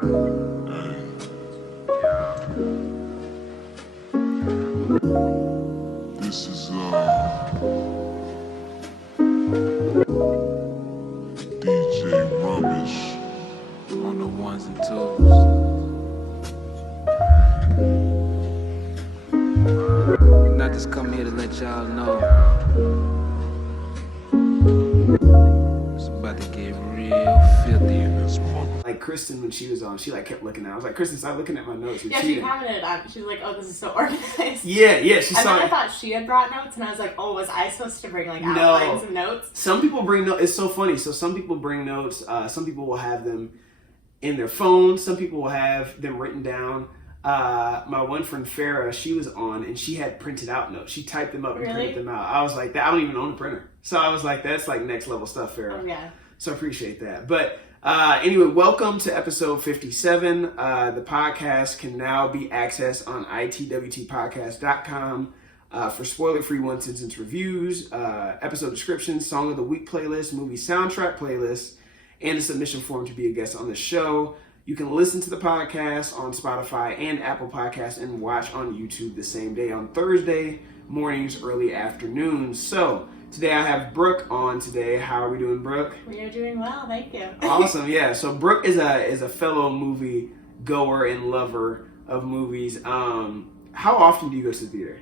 This is DJ Rubbish on the ones and twos. And I just come here to let y'all know it's about to get real filthy in this mother. Like Kristen, when she was on, she like kept looking at. I was like, Kristen, stop looking at my notes. You're Yeah, cheating. she commented on. She was like, "Oh, this is so organized." Yeah, she and saw then I it. thought she had brought notes, and I was like, "Oh, was I supposed to bring like No. outlines and notes?" Some people bring notes. It's so funny. So some people bring notes. Some people will have them in their phone. Some people will have them written down. My one friend Farah, she was on and she had printed out notes. She typed them up and Really? printed them out. I was like, I don't even own a printer. So I was like, that's like next level stuff, Farah. Oh yeah. So I appreciate that. But anyway, welcome to episode 57. The podcast can now be accessed on itwtpodcast.com for spoiler-free one-sentence reviews, episode descriptions, song of the week playlist, movie soundtrack playlist, and a submission form to be a guest on the show. You can listen to the podcast on Spotify and Apple Podcasts and watch on YouTube the same day on Thursday mornings, early afternoons. So today I have Brooke on today. How are we doing, Brooke? We are doing well, thank you. Awesome, yeah. So Brooke is a fellow movie goer and lover of movies. How often do you go to the theater?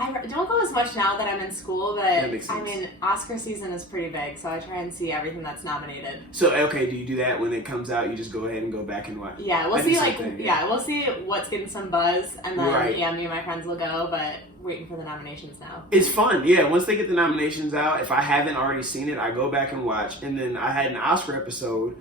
I don't go as much now that I'm in school, but That makes sense. I mean, Oscar season is pretty big, so I try and see everything that's nominated. So okay, do you do that when it comes out? You just go ahead and go back and watch? Yeah, we'll I do see. the same Like, thing, yeah, we'll see what's getting some buzz, and then Right. me and my friends will go. But waiting for the nominations now. It's fun, yeah. Once they get the nominations out, if I haven't already seen it, I go back and watch. And then I had an Oscar episode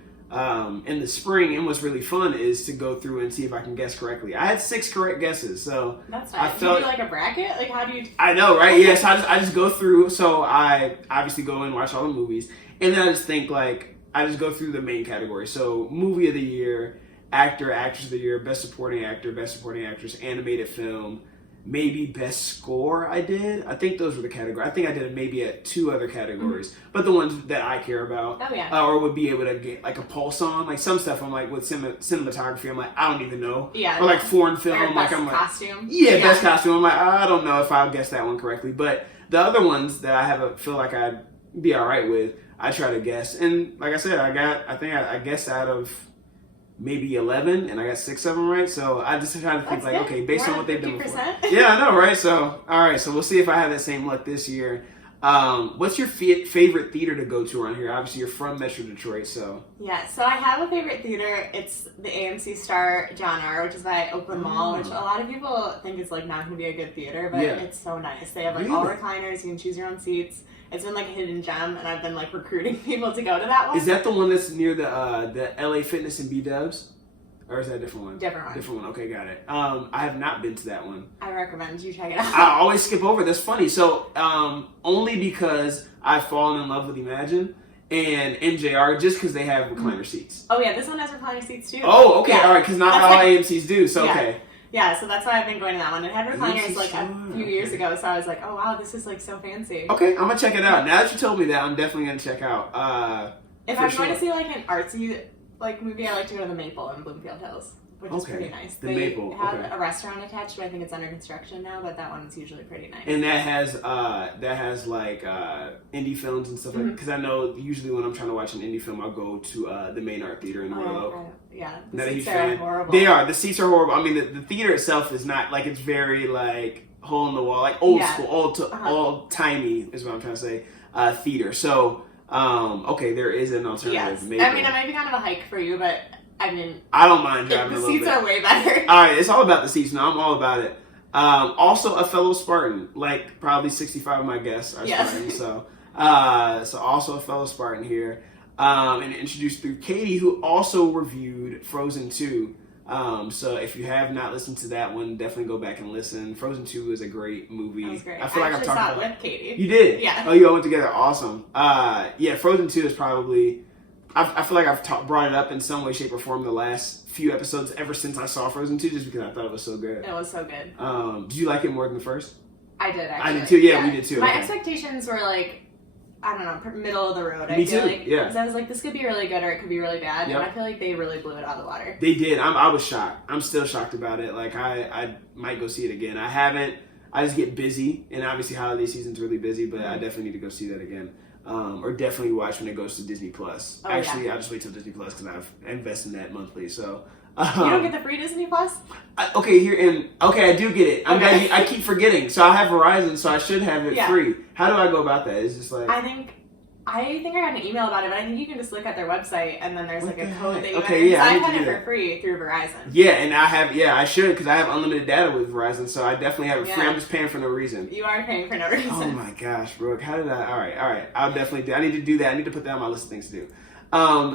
in the spring, and what's really fun is to go through and see if I can guess correctly. I had 6 correct guesses, so That's I nice. felt- Do you do like a bracket? Like, how do you? I know, right? Yeah, so I just go through. So I obviously go and watch all the movies, and then I just think like I just go through the main categories. So movie of the year, actor, actress of the year, best supporting actor, best supporting actress, animated film, maybe best score. I think those were the categories. I think I did maybe at 2 other categories, but the ones that I care about, Oh yeah. or would be able to get like a pulse on. Like some stuff, I'm like with cinematography, I'm like I don't even know. Yeah. Or like foreign Or film, like best I'm like. costume. Yeah, best costume. I'm like, I don't know if I'll guess that one correctly. But the other ones that I feel like I'd be all right with, I try to guess. And like I said, I guessed out of maybe 11, and I got 6 of them right. So I just try to think That's like, good. okay, based More on what than they've done before. 50%. Yeah, I know, right? So, all right. So we'll see if I have that same luck this year. What's your favorite theater to go to around here? Obviously, you're from Metro Detroit, so. Yeah, so I have a favorite theater. It's the AMC Star John R., which is by Oakland Mall, which a lot of people think is like not going to be a good theater, but Yeah. it's so nice. They have like all Really? recliners. You can choose your own seats. It's been like a hidden gem, and I've been like recruiting people to go to that one. Is that the one that's near the LA Fitness and B-Dubs? Or is that a different one? Different one. Different one. Okay, got it. I have not been to that one. I recommend you check it out. I always skip over. That's funny. So only because I've fallen in love with Imagine and MJR, just because they have recliner seats. Oh yeah, this one has recliner seats too. Oh, okay, Yeah. all right. Because not That's all like- AMC's do. So Yeah. okay. Yeah, so that's why I've been going to that one. It had recliners AMC like a Star, few years okay. ago, so I was like, oh wow, this is like so fancy. Okay, I'm gonna check it out. Now that you told me that, I'm definitely gonna check out. If for I'm sure. going to see like an artsy like movie, I like to go to the Maple in Bloomfield Hills, which is Okay. pretty nice. The They Maple, have okay. a restaurant attached, but I think it's under construction now. But that one's usually pretty nice. And that has like indie films and stuff like. Because I know usually when I'm trying to watch an indie film, I'll go to the Main Art Theater in Royal Oak. Yeah, Not the a huge seats are fan. horrible. They are. The seats are horrible. I mean, the theater itself is not like it's very like hole in the wall, like old Yeah. school, old timey is what I'm trying to say. Theater. So okay, there is an alternative. Yes, Maybe. I mean it might be kind of a hike for you, but I mean I don't mind driving a the little seats bit. are way better. All right, it's all about the seats. No, I'm all about it. Also, a fellow Spartan, like probably 65 of my guests are Yes. Spartans. So also a fellow Spartan here, and introduced through Katie, who also reviewed Frozen 2. So if you have not listened to that one, definitely go back and listen. Frozen 2 is a great movie. That was great. I feel like I've actually talked saw about it with Katie. You did? Yeah. Oh, you all went together. Awesome. Yeah, Frozen 2 is probably. I feel like I've brought it up in some way, shape, or form the last few episodes ever since I saw Frozen 2, just because I thought it was so good. It was so good. Did you like it more than the first? I did actually. I did too. Yeah, we did too. My Okay. expectations were like I don't know, middle of the road. Me I feel too, like, yeah. because I was like, this could be really good or it could be really bad, Yep. and I feel like they really blew it out of the water. They did. I was shocked. I'm still shocked about it. Like I might go see it again. I haven't. I just get busy, and obviously holiday season's really busy. But I definitely need to go see that again, or definitely watch when it goes to Disney Plus. Oh, Actually, yeah. I just wait till Disney Plus because I invest in that monthly. So You don't get the free Disney Plus? I do get it. I'm Okay. glad I keep forgetting. So I have Verizon, so I should have it Yeah. free. How do I go about that? It's just like I think I got an email about it, but I think you can just look at their website and then there's What like a the code heck? that you Okay, enter. yeah, I So need I've to had do it for that. free through Verizon. yeah, and I should because I have unlimited data with Verizon, so I definitely have it free. Yeah. I'm just paying for no reason. You are paying for no reason. Oh my gosh, Brooke, how did I? All right. I'll definitely do. I need to do that. I need to put that on my list of things to do.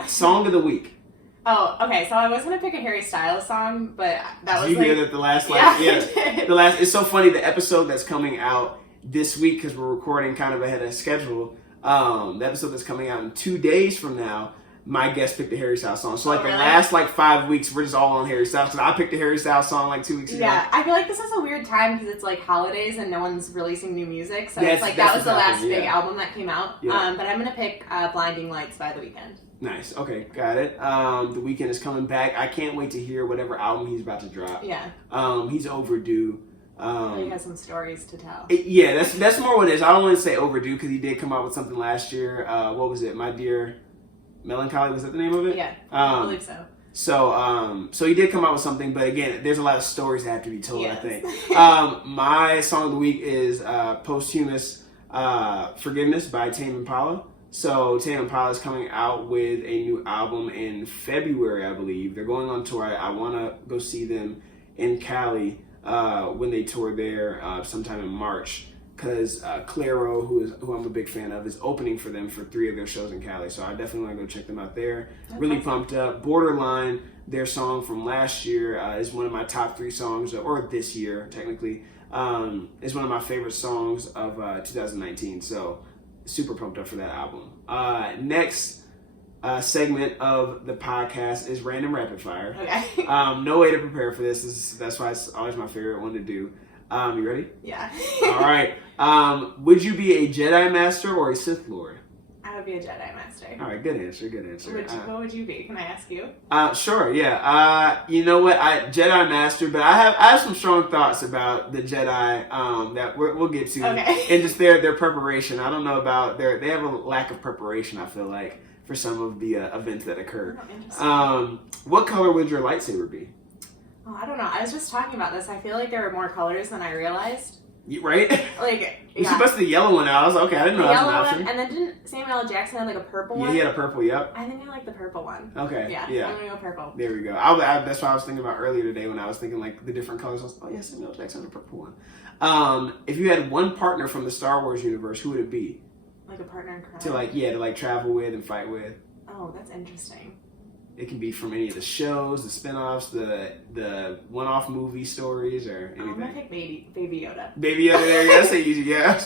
Song of the week. Oh, okay. So I was gonna pick a Harry Styles song, but that was Did you like hear that the last I did. the last? It's so funny. The episode that's coming out this week because we're recording kind of ahead of schedule. The episode that's coming out in 2 days from now. My guest picked a Harry Styles song. So like Oh, the really? last 5 weeks, we're just all on Harry Styles. Because I picked a Harry Styles song 2 weeks ago. Yeah, I feel like this is a weird time because it's like holidays and no one's releasing new music. So That's- it's like that's that was the what's last happening, big yeah. album that came out. Yeah. But I'm gonna pick "Blinding Lights" by The Weeknd. Nice. Okay, got it. The Weeknd is coming back. I can't wait to hear whatever album he's about to drop. Yeah, He's overdue. he has some stories to tell. Yeah, that's more what it is. I don't want to say overdue because he did come out with something last year. What was it? My Dear Melancholy, was that the name of it? Yeah, I believe so. So he did come out with something, but again, there's a lot of stories that have to be told. Yes. I think. My song of the week is "Posthumous Forgiveness" by Tame Impala. So Tame Impala is coming out with a new album in February, I believe. They're going on tour. I want to go see them in Cali when they tour there sometime in March. Because Claro, who I'm a big fan of, is opening for them for 3 of their shows in Cali. So I definitely want to go check them out there. That's Really awesome. pumped up. Borderline, their song from last year, is one of my top 3 songs, or this year, technically. Is one of my favorite songs of 2019. So super pumped up for that album. Next segment of the podcast is Random Rapid Fire. Okay. No way to prepare for this. That's why it's always my favorite one to do. You ready? Yeah. All right. Would you be a Jedi Master or a Sith Lord? I would be a Jedi Master. All right, good answer. What would you be? Can I ask you? Sure, yeah. You know what? Jedi Master, but I have some strong thoughts about the Jedi that we'll get to, Okay. and just their preparation. I don't know about they have a lack of preparation. I feel like for some of the events that occur. Oh, interesting. What color would your lightsaber be? Oh, I don't know. I was just talking about this. I feel like there were more colors than I realized. Right? Like, You yeah. busted the yellow one out. I was like, okay, I didn't know The that was an yellow option. one, and then didn't Samuel L. Jackson have like a purple Yeah, one? he had a purple. Yep. I think I like the purple one. Okay. Yeah, Yeah. I'm gonna go purple. There we go. That's what I was thinking about earlier today when I was thinking like the different colors. I was like, oh yeah, Samuel Jackson, the purple one. If you had one partner from the Star Wars universe, who would it be? Like a partner in crime. To travel with and fight with. Oh, that's interesting. It can be from any of the shows, the spin-offs, the one-off movie stories, or I'm gonna anything. pick Baby Yoda. Baby Yoda, there you go. That's easy. Yeah.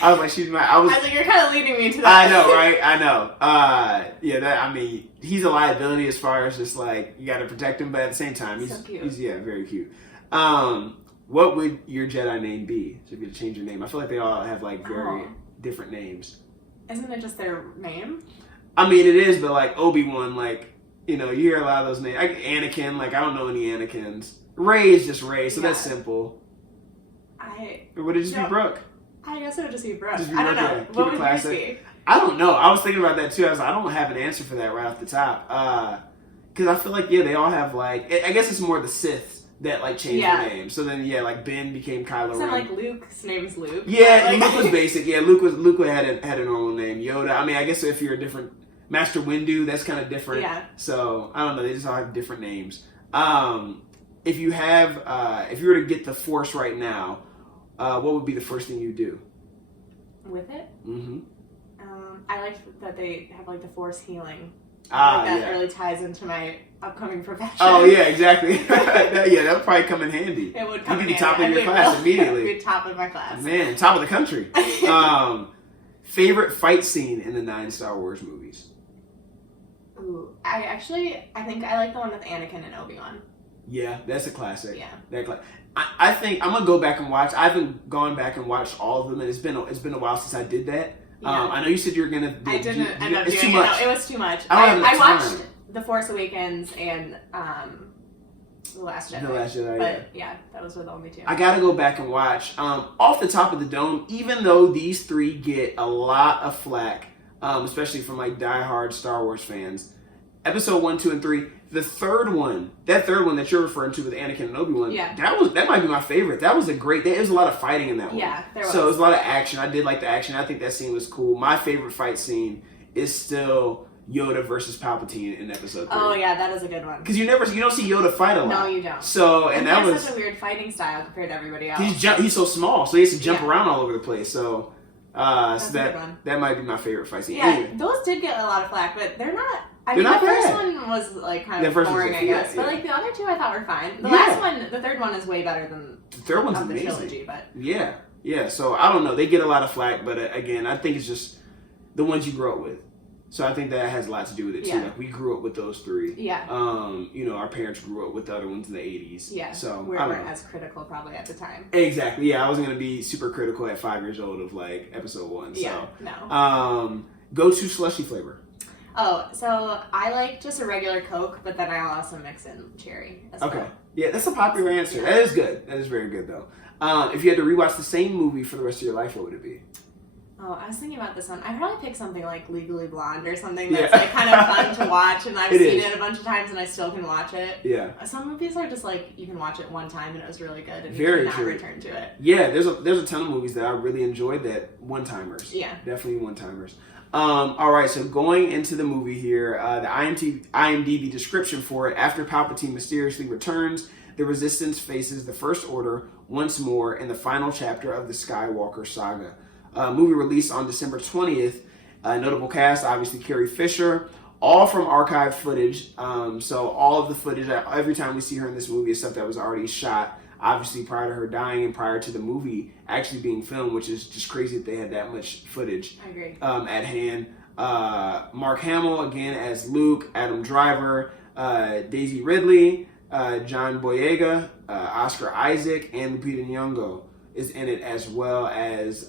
I was like, I was like, you're kind of leading me to that. I know, right? I know. He's a liability as far as just like you got to protect him, but at the same time, So cute. he's very cute. What would your Jedi name be? So if you could change your name, I feel like they all have like very different names. Isn't it just their name? I mean, it is, but like Obi-Wan, you hear a lot of those names. Like Anakin, I don't know any Anakins. Rey is just Rey, so that's Yeah. simple. I Or would it just be Brooke? guess it would just be Brooke. Just be I don't Brooke, know. yeah. Keep What it would yours classic. be? I don't know. I was thinking about that too. I was like, I don't have an answer for that right off the top. Because I feel like, they all have I guess it's more the Siths that changed Yeah. their name. So then, Ben became Kylo It's not Ren. like Luke's name's Luke. Yeah, Like- Luke was basic. Yeah, Luke had a normal name. Yoda. I mean, I guess if you're a different Master Windu, that's kind of different. Yeah. So I don't know. They just all have different names. If you were to get the Force right now, what would be the first thing you do? With it? Mm-hmm. I like that they have the Force healing. Ah, that yeah. really ties into my upcoming profession. Oh yeah, exactly. That would probably come in handy. It would come You'd be in top handy. of your I class will. immediately. Be top of my class. Man, top of the country. Favorite fight scene in the 9 Star Wars movies? Ooh, I think I like the one with Anakin and Obi-Wan. Yeah, that's a classic. Yeah. I think I'm gonna go back and watch. I haven't gone back and watched all of them, and it's been a while since I did that. Yeah. I know you said you were gonna. I didn't end up it's doing too it. much. No, it was too much. I don't have I the watched time. The Force Awakens and The Last Jedi. The Last Jedi, but yeah, those were the only two. I gotta go back and watch. Off the top of the dome, even though these three get a lot of flack, especially from like diehard Star Wars fans, Episode 1, 2, and 3, the third one that you're referring to with Anakin and Obi-Wan, Yeah. that might be my favorite. That was a great. There was a lot of fighting in that one. Yeah, there was. So it was a lot of action. I did like the action. I think that scene was cool. My favorite fight scene is still Yoda versus Palpatine in Episode 3. Oh yeah, that is a good one. Because you don't see Yoda fight a lot. No, you don't. So and that he was has such a weird fighting style compared to everybody else. he's so small, so he has to jump Yeah. around all over the place. So That's so a that good one. that might be my favorite fight scene. Yeah, Anyway, those did get a lot of flack, but they're not. I They're mean, not the first bad. one was like kind The of first boring, one's I yeah, guess. yeah. But like the other two, I thought were fine. The Yeah. last one, the third one, is way better than the third one's of the amazing. trilogy. But Yeah. So I don't know. They get a lot of flack, but again, I think it's just the ones you grew up with. So I think that has a lot to do with it too. Yeah. Like we grew up with those three. yeah, Our parents grew up with the other ones in the 80s. yeah. So we I don't weren't know. as critical probably at the time. Exactly. Yeah, I wasn't gonna be super critical at 5 years old of like Episode 1. So Yeah, no. go to slushy flavor. Oh, so I like just a regular Coke, but then I'll also mix in cherry as Okay. well. Yeah, that's a popular answer. That is good. That is very good though. If you had to rewatch the same movie for the rest of your life, what would it be? Oh, I was thinking about this one. I'd probably pick something like Legally Blonde or something that's Yeah. like kind of fun to watch, and I've It seen is. it a bunch of times and I still can watch it. Yeah. Some movies are just like you can watch it one time and it was really good, and Very you cannot true. return to it. Yeah, there's a ton of movies that I really enjoyed that one-timers. Yeah. Definitely one-timers. All right, so going into the movie here, the IMDb description for it: after Palpatine mysteriously returns, the Resistance faces the First Order once more in the final chapter of the Skywalker saga. Movie released on December 20th. Notable cast, obviously Carrie Fisher, all from archived footage. So all of the footage, every time we see her in this movie, is stuff that was already shot, obviously prior to her dying and prior to the movie actually being filmed, which is just crazy that they had that much footage I agree. at hand. Mark Hamill, again, as Luke, Adam Driver, Daisy Ridley, John Boyega, Oscar Isaac, and Lupita Nyong'o is in it, as well as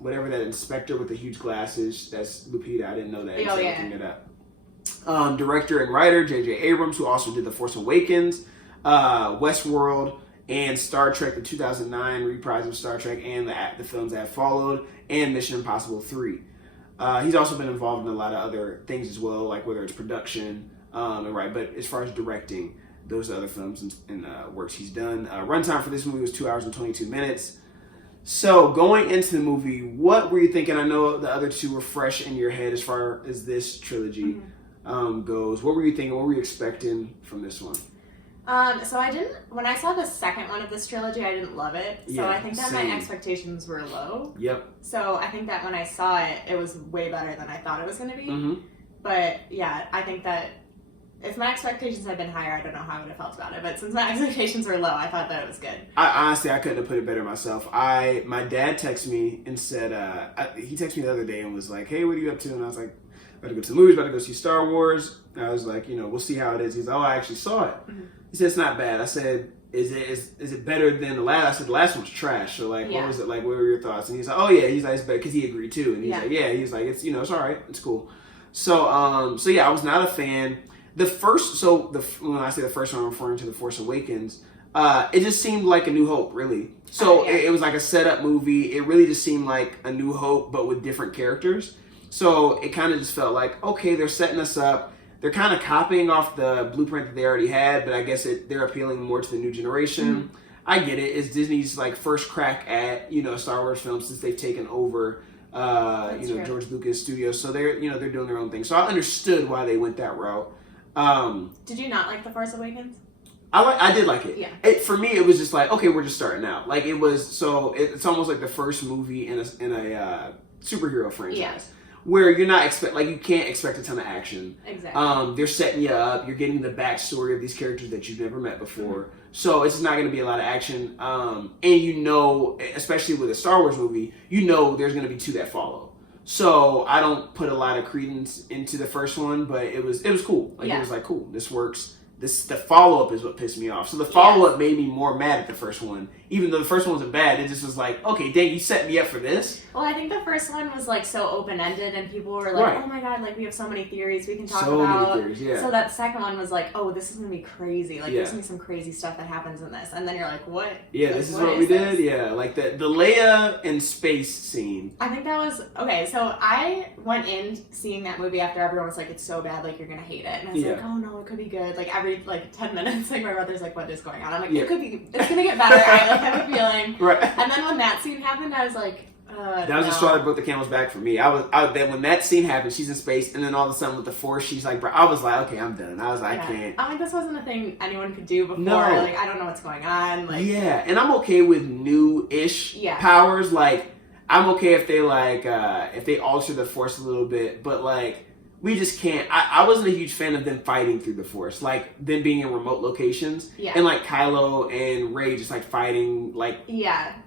whatever that inspector with the huge glasses. That's Lupita. I didn't know that. Oh, until yeah. looking it up. Director and writer J.J. Abrams, who also did The Force Awakens, Westworld, and Star Trek, the 2009 reprise of Star Trek, and the films that followed, and Mission Impossible 3. He's also been involved in a lot of other things as well, like whether it's production, but as far as directing, those are other films and works he's done. Runtime for this movie was 2 hours and 22 minutes. So going into the movie, what were you thinking? I know the other two were fresh in your head as far as this trilogy goes. What were you thinking? What were you expecting from this one? So I didn't, when I saw the second one of this trilogy, I didn't love it. So Yeah, I think that same. my expectations were low. Yep. So I think that when I saw it, it was way better than I thought it was going to be. Mm-hmm. But yeah, I think that if my expectations had been higher, I don't know how I would have felt about it. But since my expectations were low, I thought that it was good. I couldn't have put it better myself. My dad texted me and said, he texted me the other day and was like, hey, what are you up to? And I was like, about to go to the movies, about to go see Star Wars. And I was like, we'll see how it is. He's like, oh, I actually saw it. Mm-hmm. He said, it's not bad. I said, is it better than the last? I said, the last one was trash. So like, Yeah. what was it like? What were your thoughts? And he's like, oh yeah. He's like, it's better, because he agreed too. And he's Yeah. like, yeah. He's like, it's it's all right. It's cool. So yeah, I was not a fan. When I say the first one, I'm referring to The Force Awakens. It just seemed like A New Hope, really. So Yeah. it was like a setup movie. It really just seemed like A New Hope, but with different characters. So it kind of just felt like, okay, they're setting us up. They're kind of copying off the blueprint that they already had, but I guess they're appealing more to the new generation. Mm-hmm. I get it. It's Disney's like first crack at Star Wars films since they've taken over True. George Lucas Studios. So they're they're doing their own thing. So I understood why they went that route. Did you not like The Force Awakens? I did like it. Yeah. For me, it was just like, okay, we're just starting out. Like it was, so it's almost like the first movie in a superhero franchise. Yeah. Where you're not you can't expect a ton of action. Exactly. They're setting you up. You're getting the backstory of these characters that you've never met before. So it's not going to be a lot of action. And especially with a Star Wars movie, there's going to be two that follow. So I don't put a lot of credence into the first one, but it was cool. Like Yeah. it was like, cool, this works. the follow-up is what pissed me off. So the follow-up made me more mad at the first one. Even though the first one wasn't bad, it just was like, okay, dang, you set me up for this? Well, I think the first one was like so open-ended and people were like, oh my god, like we have so many theories we can talk about. So many theories, yeah. So that second one was like, oh, this is going to be crazy. Like there's going to be some crazy stuff that happens in this. And then you're like, what? Yeah, like, this is what we did? Yeah, like the Leia in space scene. I think that was, okay, so I went in seeing that movie after everyone was like, it's so bad, like you're going to hate it. And I was like, oh no, it could be good. Like every like 10 minutes, like my brother's like, what is going on? I'm like, it could be, it's going to get better. I like have a feeling. Right. And then when that scene happened, I was like, that was the straw that broke the camel's back for me. Then when that scene happened, she's in space, and then all of a sudden with the Force, she's like, bro, I was like, okay, I'm done. I was like, I can't. I'm like, this wasn't a thing anyone could do before. No. Like, I don't know what's going on. Like, yeah, and I'm okay with new-ish powers. Like, I'm okay if they if they alter the Force a little bit, but like, we just can't. I wasn't a huge fan of them fighting through the Force, like them being in remote locations, and like Kylo and Rey just like fighting like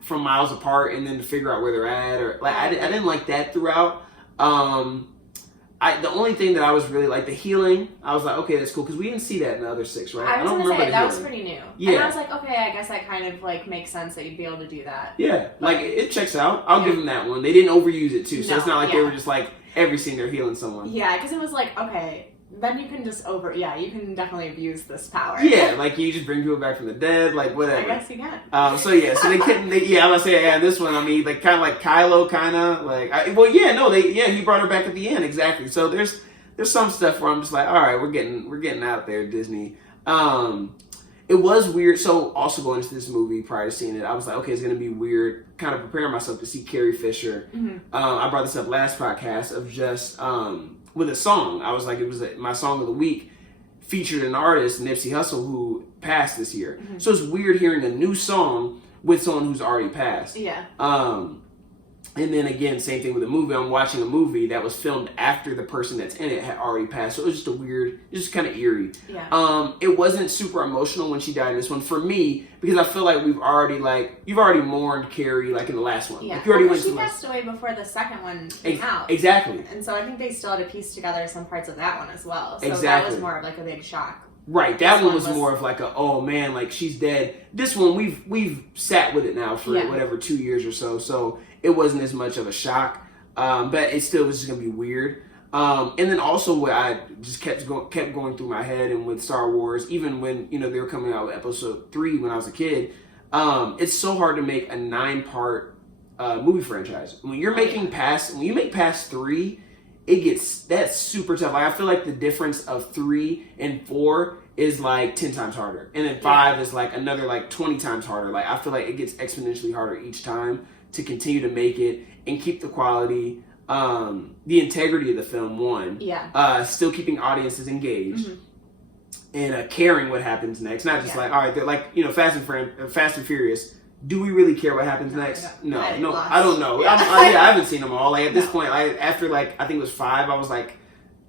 from miles apart, and then to figure out where they're at, or like I didn't like that throughout. The only thing that I was really like the healing, I was like, okay, that's cool, because we didn't see that in the other 6, right? I was gonna say that was pretty new. Yeah, and I was like, okay, I guess that kind of like makes sense that you'd be able to do that. Yeah, like it checks out. I'll give them that one. They didn't overuse it too, so it's not like they were just like every scene they're healing someone. Yeah, because it was like, okay, then you can just you can definitely abuse this power. Yeah, like you just bring people back from the dead, like whatever. I guess you can. So they couldn't. I'm gonna say, this one. I mean, like kind of like Kylo, kind of like. He brought her back at the end, exactly. So there's some stuff where I'm just like, all right, we're getting out there, Disney. It was weird. So also going into this movie prior to seeing it, I was like, okay, it's gonna be weird. Kind of preparing myself to see Carrie Fisher. I brought this up last podcast of just with a song. I was like, it was my song of the week featured an artist, Nipsey Hussle, who passed this year. So it's weird hearing a new song with someone who's already passed. Yeah. And then again, same thing with the movie. I'm watching a movie that was filmed after the person that's in it had already passed. So it was just kind of eerie. Yeah. It wasn't super emotional when she died in this one for me, because I feel like you've already mourned Carrie like in the last one. Yeah. Like, you already went she passed away before the second one came out. Exactly. And so I think they still had to piece together some parts of that one as well. So exactly. That was more of like a big shock. Right, that one was more of like a, oh man, like she's dead. This one we've sat with it now for whatever 2 years or so, so it wasn't as much of a shock, but it still was just gonna be weird. And then also what I just kept going through my head, and with Star Wars, even when they were coming out with Episode 3 when I was a kid, it's so hard to make a 9-part movie franchise. When you make past 3. That's super tough. Like, I feel like the difference of 3 and 4 is like 10 times harder. And then 5 is like another like 20 times harder. Like, I feel like it gets exponentially harder each time to continue to make it and keep the quality, the integrity of the film, still keeping audiences engaged, and caring what happens next. Not just like, all right, they're like, Fast and Furious. Do we really care what happens next? No, I don't know. I haven't seen them all. Like at this point, after I think it was 5, I was like,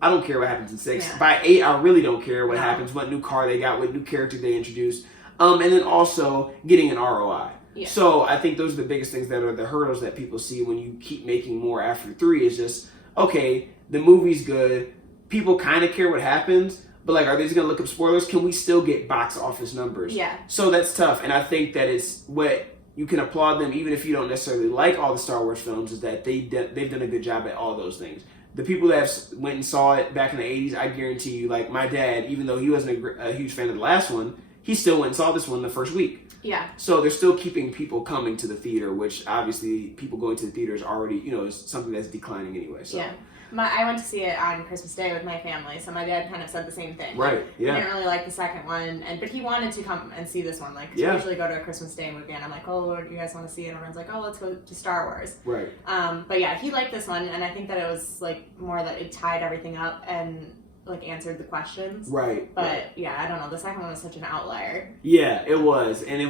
I don't care what happens in 6. Yeah. By 8, I really don't care what happens, what new car they got, what new character they introduced, and then also getting an ROI. Yeah. So I think those are the biggest things that are the hurdles that people see when you keep making more after 3. Is just, okay, the movie's good, people kind of care what happens. But like, are they just gonna look up spoilers? Can we still get box office numbers? Yeah. So that's tough, and I think that it's what you can applaud them, even if you don't necessarily like all the Star Wars films, is that they've done a good job at all those things. The people that went and saw it back in the 80s, I guarantee you, like my dad, even though he wasn't a huge fan of the last one, he still went and saw this one the first week. Yeah. So they're still keeping people coming to the theater, which obviously people going to the theater is already, is something that's declining anyway. So. Yeah. I went to see it on Christmas Day with my family, so my dad kind of said the same thing. Right, yeah. He didn't really like the second one, but he wanted to come and see this one. Like, we usually go to a Christmas Day movie, and I'm like, oh, what do you guys want to see? And everyone's like, oh, let's go to Star Wars. Right. But yeah, he liked this one, and I think that it was like more that it tied everything up and like answered the questions. Right. But yeah, I don't know. The second one was such an outlier. Yeah, it was, and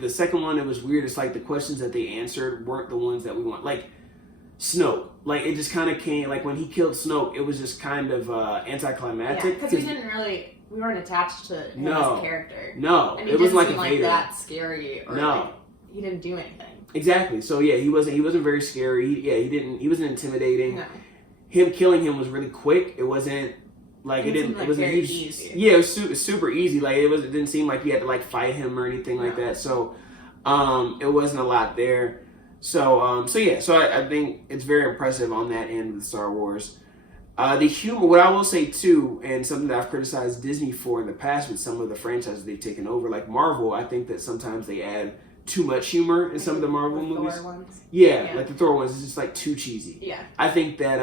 the second one. It was weird. It's like the questions that they answered weren't the ones that we want. Like Snoke. Like, it just kind of came, like, when he killed Snoke, it was just kind of anticlimactic. Yeah, because we weren't attached to him as a character. No, and it wasn't like a Vader. That scary, or like, he didn't do anything. Exactly. So yeah, he wasn't very scary. He wasn't intimidating. No. Him killing him was really quick. It wasn't Like it wasn't very huge. Easy. Yeah, it was super easy. Like it didn't seem like you had to like fight him or anything like that. So, it wasn't a lot there. So I think it's very impressive on that end with Star Wars. The humor, what I will say too, and something that I've criticized Disney for in the past with some of the franchises they've taken over, like Marvel, I think that sometimes they add too much humor in some of the Marvel movies. Thor ones. Yeah, like the Thor ones is just like too cheesy. Yeah. I think that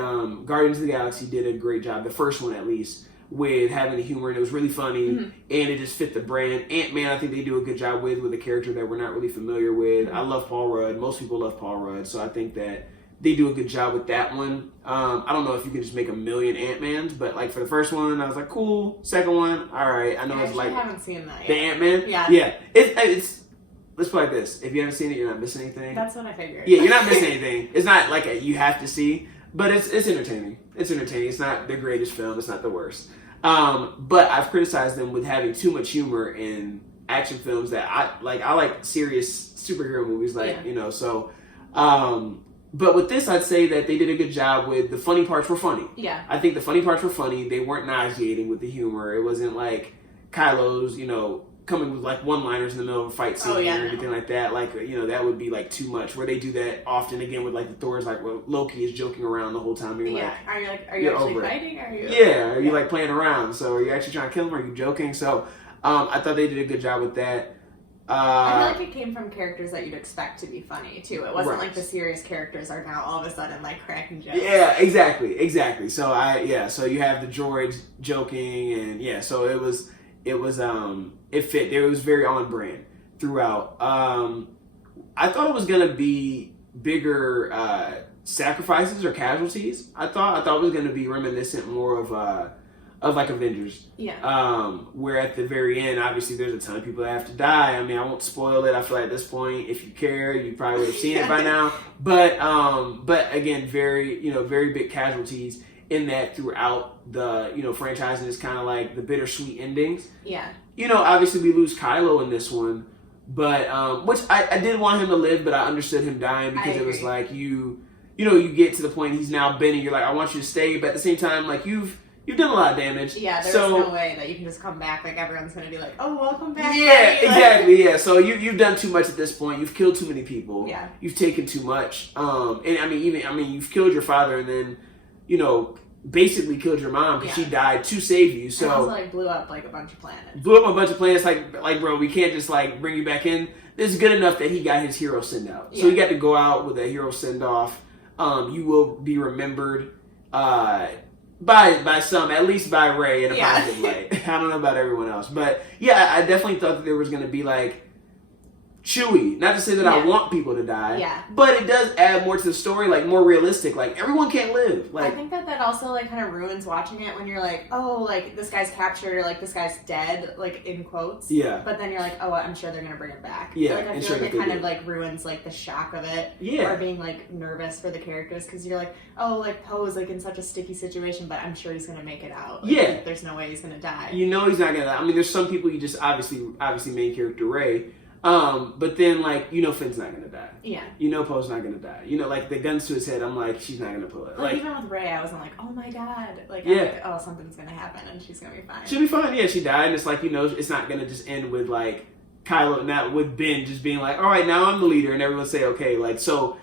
Guardians of the Galaxy did a great job, the first one at least, with having the humor, and it was really funny, and it just fit the brand. Ant-Man, I think they do a good job with a character that we're not really familiar with. I love Paul Rudd. Most people love Paul Rudd, so I think that they do a good job with that one. I don't know if you can just make a million Ant-Mans, but like for the first one, I was like, cool. Second one, all right. I know it's like I haven't seen that yet. the Ant-Man. Yeah. It's let's put it like this: if you haven't seen it, you're not missing anything. That's what I figured. Yeah, you're not missing anything. It's not like you have to see, but it's entertaining. It's entertaining. It's not the greatest film. It's not the worst. But I've criticized them with having too much humor in action films that I like. I like serious superhero movies, so. But with this, I'd say that they did a good job with the funny parts were funny. Yeah. I think the funny parts were funny. They weren't nauseating with the humor. It wasn't like Kylo's, coming with like one-liners in the middle of a fight scene or anything like that. Like, that would be like too much. Where they do that often again with like the Thor's, like, well, Loki is joking around the whole time. You're like, are you actually fighting? Are you? Yeah. Are you like playing around? So are you actually trying to kill him? Or are you joking? So I thought they did a good job with that. I feel like it came from characters that you'd expect to be funny too. It wasn't like the serious characters are now all of a sudden like cracking jokes. Yeah, exactly. So so you have the droids joking, and so it fit. It was very on brand throughout. I thought it was gonna be bigger sacrifices or casualties. I thought it was gonna be reminiscent more of like Avengers. Yeah. Where at the very end, obviously, there's a ton of people that have to die. I mean, I won't spoil it. I feel like at this point, if you care, you probably would have seen it by now. But again, very big casualties in that throughout the franchise, and it's kind of like the bittersweet endings. Yeah. Obviously we lose Kylo in this one, but which I did want him to live, but I understood him dying because it was like you get to the point he's now bending. You're like, I want you to stay, but at the same time, like you've done a lot of damage. Yeah, there's no way that you can just come back. Like, everyone's going to be like, oh, welcome back. Yeah, exactly, yeah. So you've done too much at this point. You've killed too many people. Yeah. You've taken too much. And you've killed your father and then, basically killed your mom because she died to save you. So and also, like, blew up, like, a bunch of planets. Like, bro, we can't just, like, bring you back in. It's good enough that he got his hero send-out. So he got to go out with a hero send-off. You will be remembered, by some, at least by Rey in a positive light. I don't know about everyone else, but I definitely thought that there was going to be like Chewie. Not to say that I want people to die, but it does add more to the story, like more realistic. Like everyone can't live. Like I think that also like kind of ruins watching it when you're like, oh, like this guy's captured or like this guy's dead, like in quotes. Yeah. But then you're like, oh, I'm sure they're gonna bring him back. Yeah. Like I feel like it kind of like ruins like the shock of it. Yeah. Or being like nervous for the characters because you're like, oh, like Poe's like in such a sticky situation, but I'm sure he's gonna make it out. Like, there's no way he's gonna die. He's not gonna die. I mean, there's some people you just obviously main character Rey. But then like Finn's not gonna die. Yeah. Poe's not gonna die. Like the guns to his head. I'm like, she's not gonna pull it. Like even with Rey, I wasn't like, oh my god. Like I'm like, oh, something's gonna happen and she's gonna be fine. She'll be fine. Yeah, she died, and it's like it's not gonna just end with like Kylo, not with Ben just being like, all right, now I'm the leader, and everyone say okay. Like so,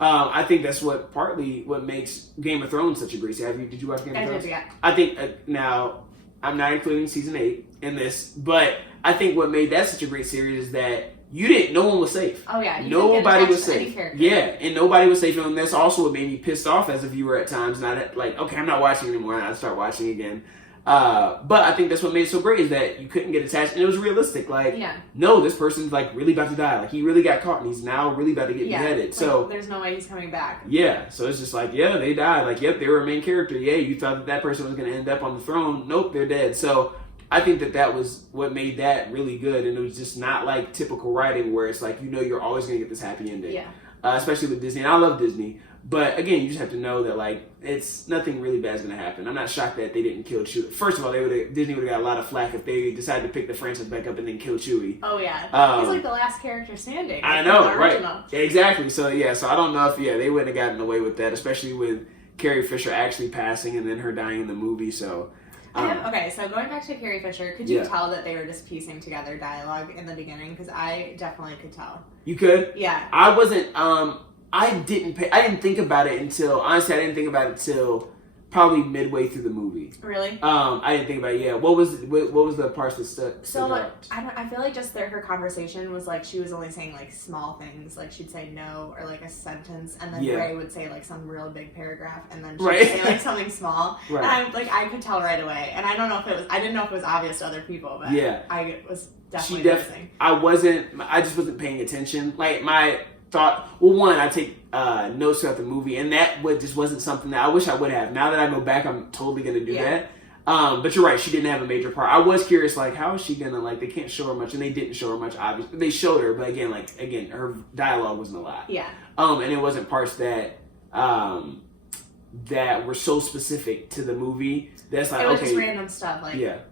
I think that's partly what makes Game of Thrones such a great series. Did you watch Game of Thrones? Yeah. I think now I'm not including season 8 in this, but I think what made that such a great series is that no one was safe. Oh yeah, nobody was safe. Yeah, and nobody was safe, and that's also what made me pissed off as a viewer at times. Not like, okay, I'm not watching anymore, and I start watching again. But I think that's what made it so great is that you couldn't get attached, and it was realistic. Like, no, this person's like really about to die. Like he really got caught, and he's now really about to get beheaded. So there's no way he's coming back. Yeah, so it's just like, they died. Like, yep, they were a main character. Yeah, you thought that person was going to end up on the throne. Nope, they're dead. So I think that was what made that really good, and it was just not like typical writing where it's like you're always going to get this happy ending. Yeah. Especially with Disney, and I love Disney, but again, you just have to know that like it's nothing really bad is going to happen. I'm not shocked that they didn't kill Chewie. First of all, Disney would have got a lot of flack if they decided to pick the franchise back up and then kill Chewie. Oh yeah, he's like the last character standing. I know, right? Exactly. So so I don't know if they wouldn't have gotten away with that, especially with Carrie Fisher actually passing and then her dying in the movie. So. Okay, so going back to Carrie Fisher, could you tell that they were just piecing together dialogue in the beginning? Because I definitely could tell. You could? Yeah. I wasn't, I didn't think about it until, honestly, I didn't think about it until probably midway through the movie. Really? I didn't think about it. Yeah. What was the parts that stuck? So I feel like just her conversation was like she was only saying like small things, like she'd say no or like a sentence, and then Ray would say like some real big paragraph, and then she'd say like something small. Right. And I could tell right away, and I don't know if it was, I didn't know if it was obvious to other people, but I was definitely missing. I just wasn't paying attention. Like my thought, well, one, I take notes throughout the movie, and that just wasn't something that I wish I would have. Now that I go back, I'm totally gonna do that. But you're right, she didn't have a major part. I was curious, like, how is she gonna, like, they can't show her much, and they didn't show her much, obviously. They showed her, but again, her dialogue wasn't a lot. Yeah. And it wasn't parts that that were so specific to the movie. That's like, it was just random stuff, like,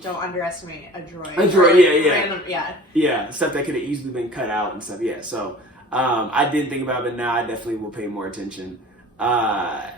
don't underestimate a droid. A droid, Random, yeah, stuff that could have easily been cut out and stuff, so... I didn't think about it, but now I definitely will pay more attention. I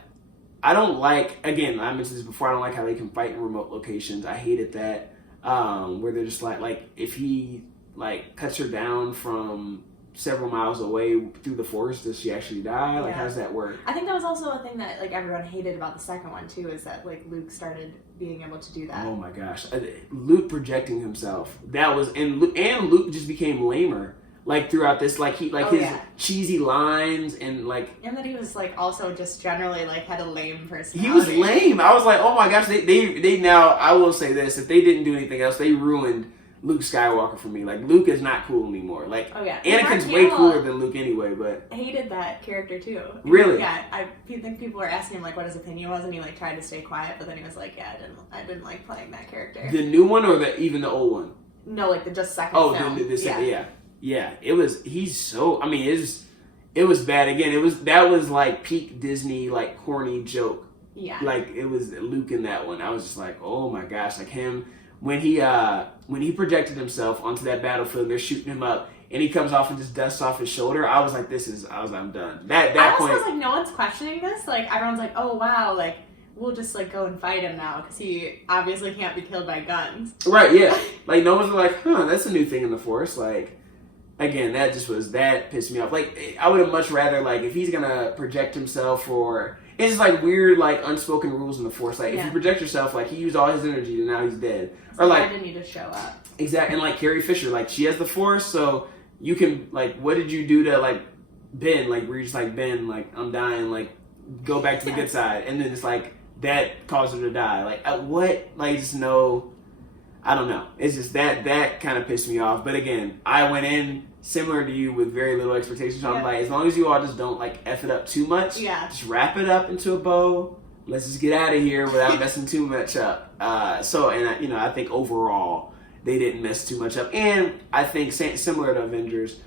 don't like, again, I mentioned this before, I don't like how they can fight in remote locations. I hated that, where they're just like, if he, like, cuts her down from several miles away through the forest, does she actually die? Like, how does that work? I think that was also a thing that, like, everyone hated about the second one, too, is that, like, Luke started being able to do that. Oh, my gosh. Luke projecting himself. That was, and Luke just became lamer. Like throughout this, like his cheesy lines and like, and that he was like also just generally like had a lame personality. He was lame. I was like, oh my gosh, they now. I will say this: if they didn't do anything else, they ruined Luke Skywalker for me. Like Luke is not cool anymore. Like Anakin's way cooler than Luke anyway. But I hated that character too. Really? Yeah. I think people were asking him like what his opinion was, and he like tried to stay quiet, but then he was like, yeah, I didn't like playing that character. The new one or even the old one? No, like the just second. Oh, film. The second, yeah, it was. He's so. I mean, it was bad. Again, that was like peak Disney, like corny joke. Yeah. Like it was Luke in that one. I was just like, oh my gosh, like him when he projected himself onto that battlefield. They're shooting him up, and he comes off and just dusts off his shoulder. I was like, I'm done. That point. I was like, no one's questioning this. Like everyone's like, oh wow, like. We'll just like go and fight him now because he obviously can't be killed by guns. Right? Yeah. Like no one's like, that's a new thing in the Force. Like. Again, that pissed me off. Like, I would have much rather, like, if he's gonna project himself or... It's just, like, weird, like, unspoken rules in the Force. Like, if you project yourself, like, he used all his energy and now he's dead. Or, like... Why didn't you just show up? Exactly. And, like, Carrie Fisher, like, she has the Force, so you can, like, what did you do to, like, Ben? Like, where you're just like, Ben, like, I'm dying, like, go back to the good side. And then it's, like, that caused her to die. Like, what? Like, just no... I don't know. It's just that kind of pissed me off. But again, I went in similar to you with very little expectations. So I'm like, as long as you all just don't like F it up too much, just wrap it up into a bow. Let's just get out of here without messing too much up. I think overall they didn't mess too much up. And I think similar to Avengers,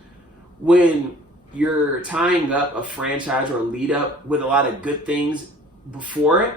when you're tying up a franchise or a lead up with a lot of good things before it,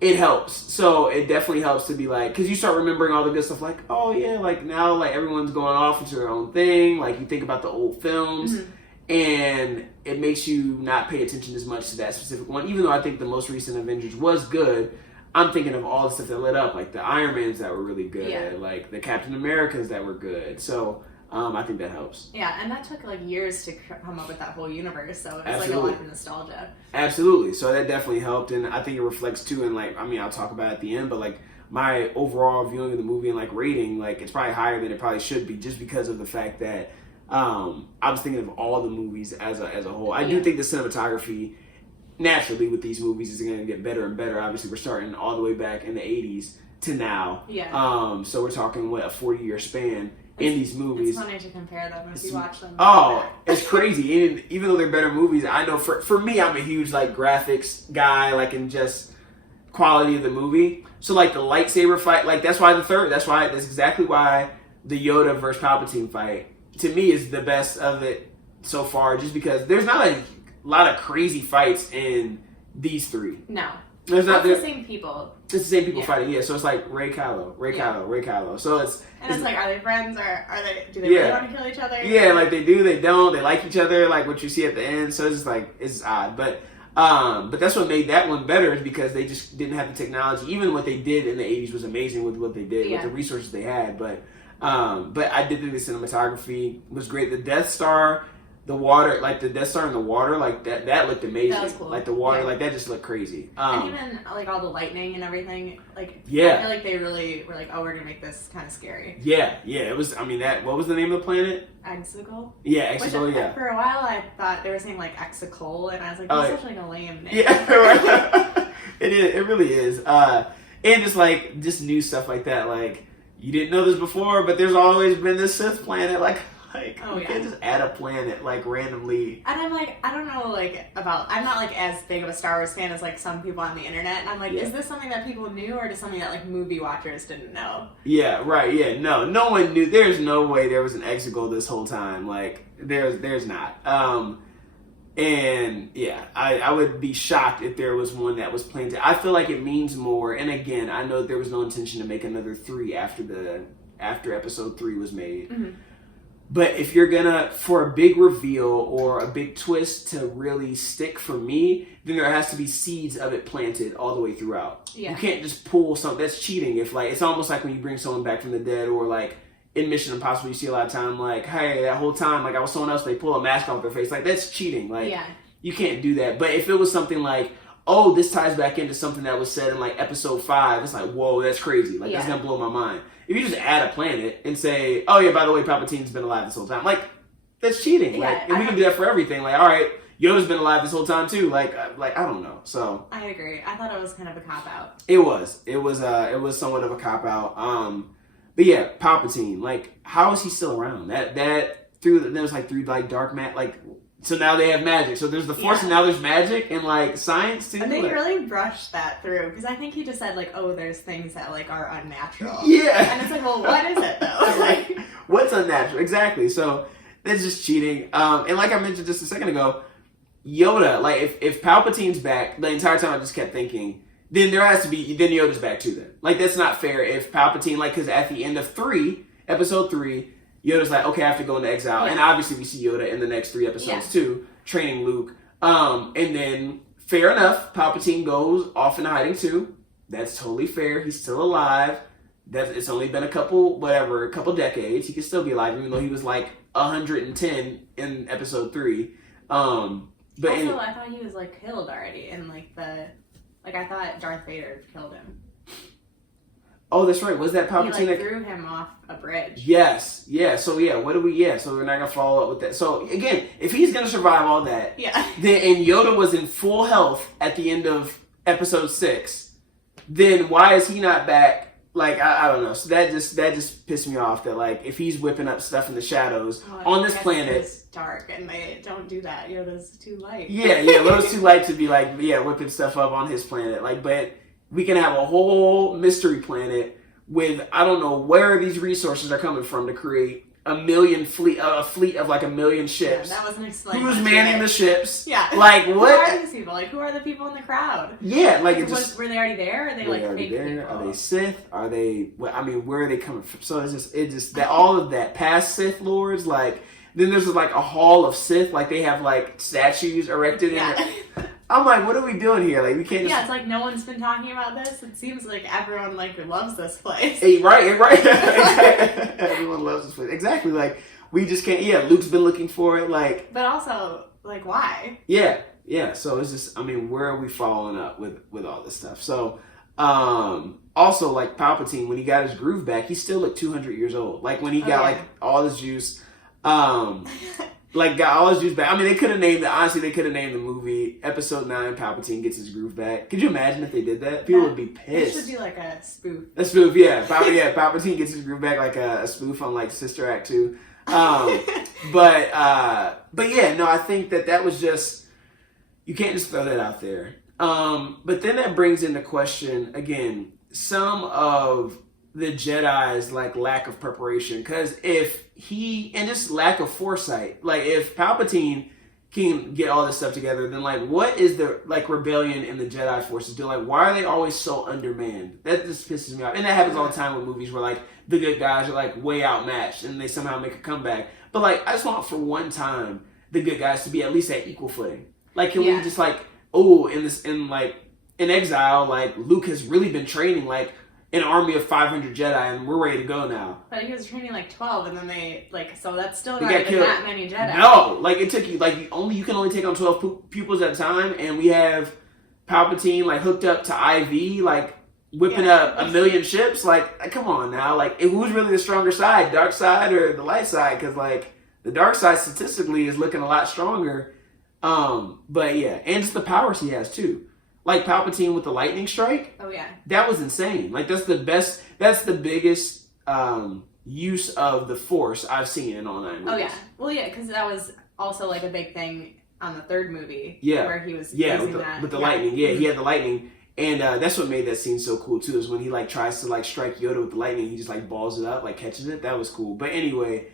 it helps. So it definitely helps to be like, because you start remembering all the good stuff, like, oh yeah, like now like everyone's going off into their own thing. Like you think about the old films, and it makes you not pay attention as much to that specific one. Even though I think the most recent Avengers was good, I'm thinking of all the stuff that lit up, like the Iron Mans that were really good, like the Captain Americas that were good. So I think that helps. Yeah, and that took like years to come up with that whole universe, so it was like a lot of nostalgia. Absolutely. So that definitely helped, and I think it reflects too, and like, I mean, I'll talk about it at the end, but like my overall viewing of the movie and like rating, like it's probably higher than it probably should be just because of the fact that I was thinking of all the movies as a whole. I do think the cinematography, naturally with these movies, is going to get better and better. Obviously, we're starting all the way back in the 80s to now. Yeah. So we're talking, a 40-year span in these movies. It's funny to compare them as you watch them. Oh, it's crazy. And even though they're better movies, I know for me, I'm a huge like graphics guy, like in just quality of the movie. So like the lightsaber fight, like that's exactly why the Yoda versus Palpatine fight to me is the best of it so far, just because there's not a lot of crazy fights in these three. No. There's not the same people. It's the same people fighting, so it's like Ray Kylo. So it's like, are they friends or do they really want to kill each other? Yeah, like they do, they don't, they like each other, like what you see at the end. So it's just like, it's odd. But But that's what made that one better, is because they just didn't have the technology. Even what they did in the 80s was amazing with what they did with the resources they had. But I did think the cinematography was great. The Death Star, the water, like the Death Star in the water, like that looked amazing. That was cool. Like the water, like that just looked crazy. And even like all the lightning and everything, like I feel like they really were like, oh, we're gonna make this kind of scary. Yeah. It was. I mean, what was the name of the planet? Exegol. Yeah, Exegol. Yeah. For a while, I thought they were saying like Exegol, and I was like, that's such like a lame name. Yeah, it is. It really is. And just new stuff like that. Like, you didn't know this before, but there's always been this Sith planet. Like you can't just add a planet like randomly. And I'm like, I don't know, like I'm not like as big of a Star Wars fan as like some people on the internet. And I'm like, is this something that people knew, or just something that like movie watchers didn't know? Yeah, right. Yeah, no one knew. There's no way there was an Exegol this whole time. Like there's not. And yeah, I would be shocked if there was one that was planted. I feel like it means more. And again, I know there was no intention to make another 3 after episode 3 was made. Mm-hmm. But if you're gonna, for a big reveal or a big twist to really stick for me, then there has to be seeds of it planted all the way throughout. Yeah. You can't just pull something. That's cheating. If like, it's almost like when you bring someone back from the dead, or like in Mission Impossible, you see a lot of time like, hey, that whole time, like I was someone else, they pull a mask off their face. Like, that's cheating. Like, you can't do that. But if it was something like, oh, this ties back into something that was said in like episode 5, it's like, whoa, that's crazy. Like, that's gonna blow my mind. If you just add a planet and say, oh yeah, by the way, Palpatine's been alive this whole time, like, that's cheating. Like, and we can do that for everything. Like, all right, Yoda's been alive this whole time too. Like I don't know. So I agree. I thought it was kind of a cop out. It was somewhat of a cop out. But yeah, Palpatine. Like, how is he still around? There was like through like dark like. So now they have magic. So there's the Force, and now there's magic and like science too. And they really brushed that through, because I think he just said like, "Oh, there's things that like are unnatural." Yeah. And it's like, well, what is it though? Like, what's unnatural? Exactly. So that's just cheating. And like I mentioned just a second ago, Yoda. Like if Palpatine's back, the entire time I just kept thinking, then there has to be Yoda's back too. Then like that's not fair if Palpatine, like, because at the end of episode 3. Yoda's like, okay, I have to go into exile. And obviously we see Yoda in the next 3 episodes too, training Luke. And then, fair enough, Palpatine goes off into hiding too. That's totally fair. He's still alive. It's only been a couple decades. He could still be alive, even though he was like 110 in episode 3. But also, I thought he was like killed already in like I thought Darth Vader killed him. Oh, that's right. Was that Palpatine? He threw him off a bridge. Yes. Yeah. So what do we? Yeah. So we're not gonna follow up with that. So again, if he's gonna survive all that, then and Yoda was in full health at the end of episode 6, then why is he not back? Like I don't know. So that just pissed me off. That like if he's whipping up stuff in the shadows on this planet, it's dark and they don't do that. Yoda's too light. Yoda's too light to be like whipping stuff up on his planet. Like, but we can have a whole mystery planet with, I don't know where these resources are coming from to create a fleet of like 1 million ships. Yeah, that wasn't explained. Who's manning the ships? Yeah. Like, what? Who are these people? Like, who are the people in the crowd? Yeah, like were they already there? Or are they like fake people? Are they Sith? Are they? I mean, where are they coming from? So it's just that all of that past Sith lords, like. Then there's like a hall of Sith, like they have like statues erected in. I'm like, what are we doing here? Like, we can't. It's like no one's been talking about this. It seems like everyone like loves this place. Right. Everyone loves this place. Exactly. Like, we just can't. Yeah, Luke's been looking for it. Like, but also, like, why? Yeah. So it's just, I mean, where are we following up with all this stuff? So, also like Palpatine, when he got his groove back, he still looked 200 years old. Like when he got like all his juice. Like got all his juice back. I mean, they could have named the movie Episode 9 Palpatine Gets His Groove Back. Could you imagine if they did that? People would be pissed. It should be like a spoof. Palpatine Gets His Groove Back, like a spoof on like Sister Act 2. But yeah, no, I think that was just, you can't just throw that out there. But then that brings into question again some of the Jedi's like lack of preparation, because and just lack of foresight. Like if Palpatine can get all this stuff together, then like what is the like rebellion in the Jedi forces doing? Like why are they always so undermanned? That just pisses me off. And that happens all the time with movies where like the good guys are like way outmatched and they somehow make a comeback. But like I just want for one time the good guys to be at least at equal footing. Like can we just like oh, in Exile, like Luke has really been training like an army of 500 Jedi, and we're ready to go now. But he was training like 12, and then they so that's still They not got even killed. that many Jedi. No, like it took you like you can only take on 12 pupils at a time, and we have Palpatine like hooked up to IV, like whipping up a million ships. Like, come on now, like who's really the stronger side, dark side or the light side? Because like the dark side statistically is looking a lot stronger. But yeah, and just the powers he has too. Like Palpatine with the lightning strike. Oh yeah, that was insane. Like that's the best. That's the biggest use of the Force I've seen in all 9 movies. Oh yeah, well yeah, because that was also like a big thing on the 3rd movie. Yeah, where he was using that with the lightning. Yeah, he had the lightning, and that's what made that scene so cool too. Is when he like tries to like strike Yoda with the lightning, he just like balls it up, like catches it. That was cool. But anyway,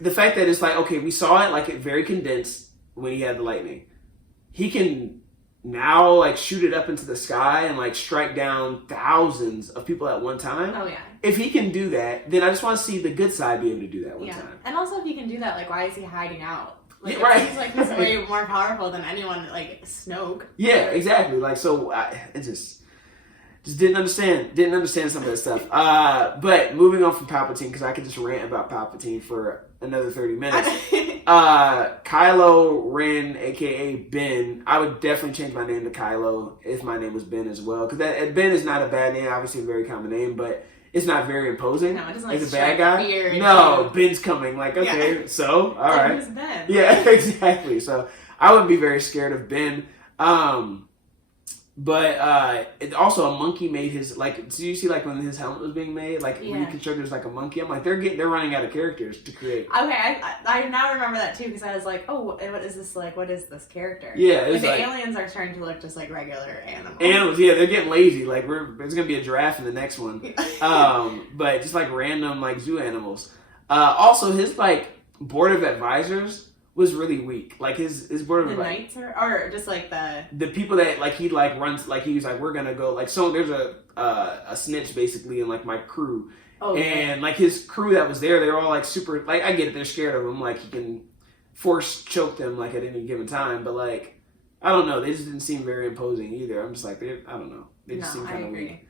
the fact that it's like okay, we saw it like it very condensed when he had the lightning. He can now like shoot it up into the sky and like strike down thousands of people at one time. Oh yeah. If he can do that, then I just want to see the good side be able to do that one time. And also if he can do that, like why is he hiding out? Like yeah, right. It seems like he's way more powerful than anyone like Snoke. Yeah, exactly. Like so it just didn't understand some of that stuff. But moving on from Palpatine, because I could just rant about Palpatine for another 30 minutes. Kylo Ren, aka Ben. I would definitely change my name to Kylo if my name was Ben as well. Because Ben is not a bad name, obviously a very common name, but it's not very imposing. No, it doesn't like as a bad guy. Fear no, Ben's coming. Like, okay, so all right. Who's Ben? Yeah, exactly. So I wouldn't be very scared of Ben. But it also a monkey made his like. So you see, like when his helmet was being made, like reconstructed as like a monkey. I'm like, they're running out of characters to create. Okay, I now remember that too because I was like, oh, what is this like? What is this character? Yeah, like the aliens are starting to look just like regular animals. Animals, yeah, they're getting lazy. Like there's gonna be a giraffe in the next one. But just like random like zoo animals. Also, his like board of advisors was really weak. Like his board of knights or just like the people that like he like runs like he was like we're gonna go like so there's a snitch basically in like my crew and like his crew that was there they're all like super like I get it they're scared of him like he can force choke them like at any given time but like I don't know they just didn't seem very imposing either. I'm just like I don't know they just seem kind of weak.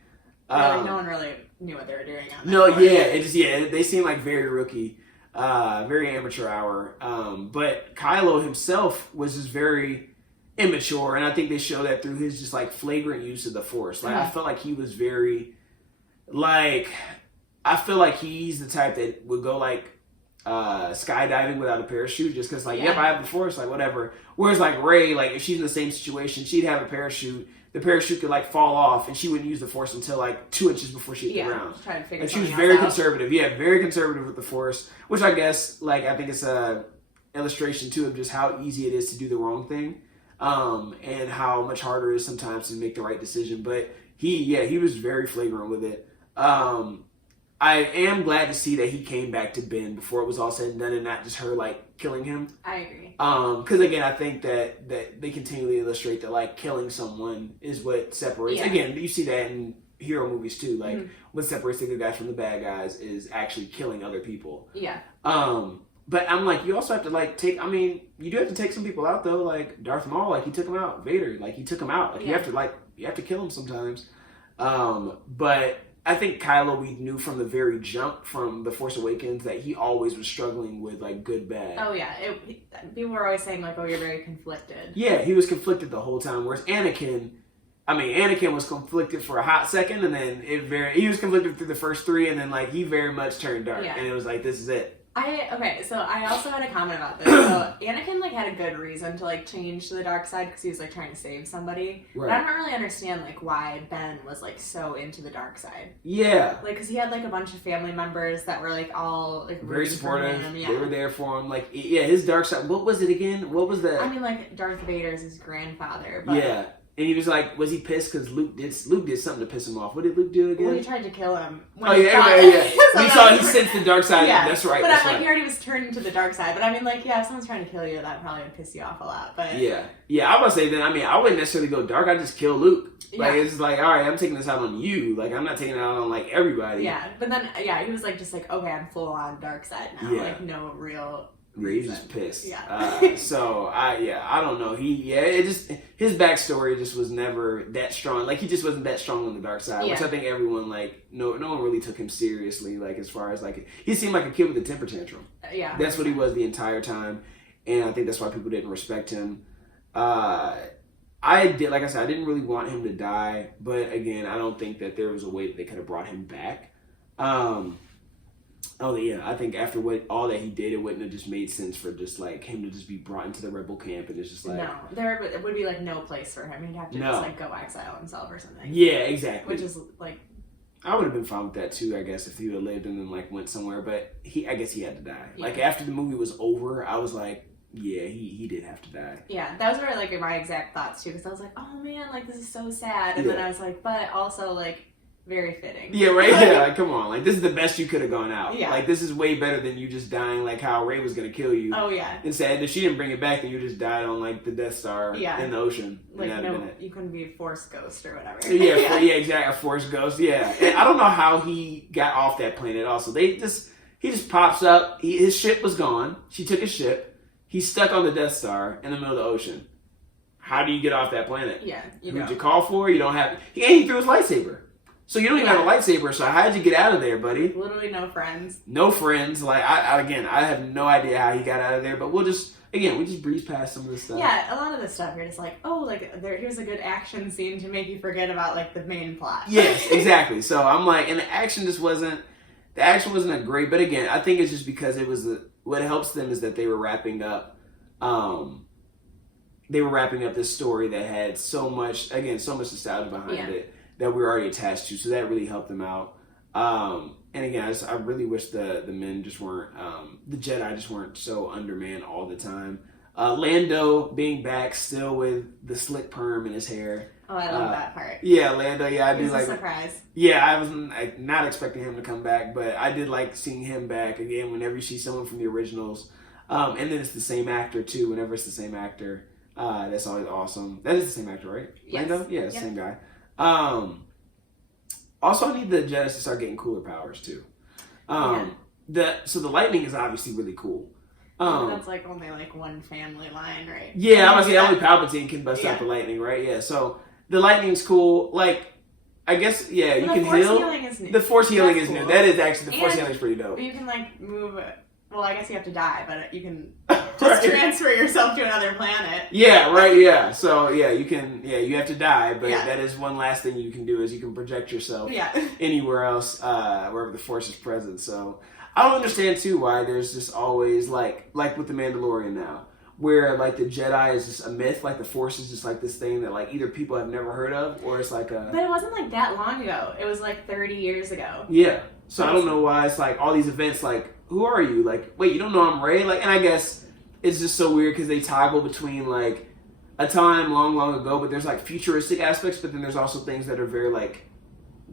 Like no one really knew what they were doing on that board. They seem like very rookie. Very amateur hour. But Kylo himself was just very immature, and I think they show that through his just like flagrant use of the Force. Like I felt like he was very like I feel like he's the type that would go like skydiving without a parachute just because like yep I have the Force like whatever. Whereas like Rey, like if she's in the same situation, she'd have a parachute. The parachute could like fall off, and she wouldn't use the Force until like 2 inches before she hit the ground. And she was very conservative. Yeah, very conservative with the Force, which I guess like I think it's a illustration too of just how easy it is to do the wrong thing, and how much harder it is sometimes to make the right decision. But he was very flagrant with it. I am glad to see that he came back to Ben before it was all said and done, and not just her like killing him. I agree. Because again, I think that they continually illustrate that like killing someone is what separates. Again, you see that in hero movies too. Like what separates the good guys from the bad guys is actually killing other people. Yeah. But I'm like, you also have to like take. I mean, you do have to take some people out though. Like Darth Maul, like he took him out. Vader, like he took him out. Like you have to kill him sometimes. But I think Kylo, we knew from the very jump from The Force Awakens that he always was struggling with like good, bad. Oh yeah, people were always saying like, oh, you're very conflicted. Yeah, he was conflicted the whole time. Whereas Anakin was conflicted for a hot second, and then he was conflicted through the first 3, and then like he very much turned dark, and it was like this is it. So I also had a comment about this. So Anakin like had a good reason to like change to the dark side because he was like trying to save somebody. Right. But I don't really understand like why Ben was like so into the dark side. Yeah. Like because he had like a bunch of family members that were like all like very supportive. They were there for him. Like his dark side. What was it again? What was that? I mean like Darth Vader's his grandfather. But yeah. And he was like, was he pissed because Luke did something to piss him off? What did Luke do again? Well, he tried to kill him. He sensed the dark side. Yeah. That's right. But I'm like, he already was turning to the dark side. But I mean, like, if someone's trying to kill you, that probably would piss you off a lot. But yeah. I would say that. I mean, I wouldn't necessarily go dark. I just kill Luke. Like it's like, all right, I'm taking this out on you. Like I'm not taking it out on like everybody. Yeah, but then he was like, just like, okay, I'm full on dark side now. Yeah. Like no real. He's just pissed. Yeah. So I don't know. His backstory just was never that strong. Like, he just wasn't that strong on the dark side, which I think everyone, like, no one really took him seriously. Like, as far as, like, he seemed like a kid with a temper tantrum. Yeah. That's what he was the entire time, and I think that's why people didn't respect him. Like I said, I didn't really want him to die, but again, I don't think that there was a way that they could have brought him back. I think after all that he did, it wouldn't have just made sense for just like him to just be brought into the rebel camp, and it's just like no, there would be like no place for him. He'd have to just like go exile himself or something. Yeah, exactly. Which is like, I would have been fine with that too, I guess, if he would have lived and then like went somewhere. But I guess he had to die. Yeah. Like, after the movie was over, I was like, yeah, he did have to die. Yeah, that was really like my exact thoughts too, because I was like, oh man, like this is so sad, and then I was like, but also like very fitting. Yeah, right. Yeah, like, come on, like this is the best you could have gone out. Yeah, like this is way better than you just dying like how Rey was gonna kill you. Oh yeah. Instead, if she didn't bring it back, then you just died on like the Death Star in the ocean. Like you couldn't be a Force ghost or whatever. Yeah, exactly, a Force ghost. Yeah, and I don't know how he got off that planet. Also, he just pops up. His ship was gone. She took his ship. He's stuck on the Death Star in the middle of the ocean. How do you get off that planet? Yeah, Who'd you call for? You don't have. He threw his lightsaber, so you don't even have a lightsaber. So how'd you get out of there, buddy? Literally no friends. No friends. Like I have no idea how he got out of there. But we just breeze past some of this stuff. Yeah, a lot of this stuff you're just like, oh, like here's a good action scene to make you forget about like the main plot. Yes, exactly. So I'm like, and the action wasn't a great. But again, I think it's just because it was what helps them is that they were wrapping up this story that had so much nostalgia behind it that we were already attached to. So that really helped them out. And again, I really wish the men just weren't, the Jedi just weren't so undermanned all the time. Lando being back still with the slick perm in his hair. Oh, I love that part. Yeah, Lando. Yeah, I do like. It was a surprise. Yeah, I was not expecting him to come back, but I did like seeing him back again. Whenever you see someone from the originals, and then it's the same actor too. Whenever it's the same actor, that's always awesome. That is the same actor, right? Yes. Lando. Yeah, it's the same guy. Also, I need the Jedi to start getting cooler powers too. The lightning is obviously really cool. That's like only like one family line, right? Yeah, I was saying only Palpatine can bust out the lightning, right? Yeah, so the lightning's cool. Like, I guess, you can heal. The force healing is new. That is actually, the force healing is pretty dope. You can like move it. Well, I guess you have to die, but you can just transfer yourself to another planet. Yeah, right, yeah. So, you can, you have to die, but that is one last thing you can do is you can project yourself anywhere else, wherever the force is present. So, I don't understand, too, why there's just always, like with The Mandalorian now, where, like, the Jedi is just a myth, like, the Force is just, like, this thing that, like, either people have never heard of, or it's like a... But it wasn't, like, that long ago. It was, like, 30 years ago. Yeah. So I don't know why it's, like, all these events, like, who are you? Like, wait, you don't know I'm Rey? Like, and I guess it's just so weird because they toggle between, like, a time long, long ago, but there's, like, futuristic aspects, but then there's also things that are very, like,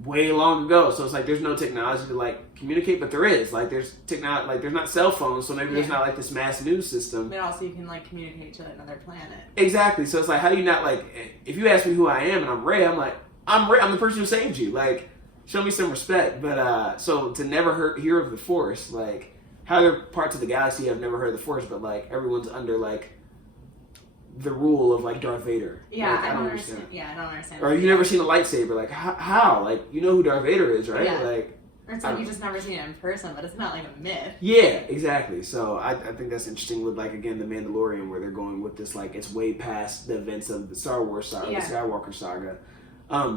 way long ago. So it's like there's no technology to like communicate, but there is. Like there's technology, like there's not cell phones, so maybe there's not like this mass news system. But also you can like communicate to another planet. Exactly. So it's like, how do you not like, if you ask me who I am and I'm Rey, I'm like, I'm Rey, I'm the person who saved you. Like, show me some respect. But so to never hear of the Force, like how other parts of the galaxy have never heard of the Force, but like everyone's under like the rule of like Darth Vader. Yeah, like, I don't understand. Yeah, I don't understand. Or you never seen a lightsaber? Like how? Like you know who Darth Vader is, right? Yeah. Like, or it's like you just never seen it in person, but it's not like a myth. Yeah, exactly. So I think that's interesting with like again the Mandalorian, where they're going with this like it's way past the events of the Star Wars saga, the Skywalker saga.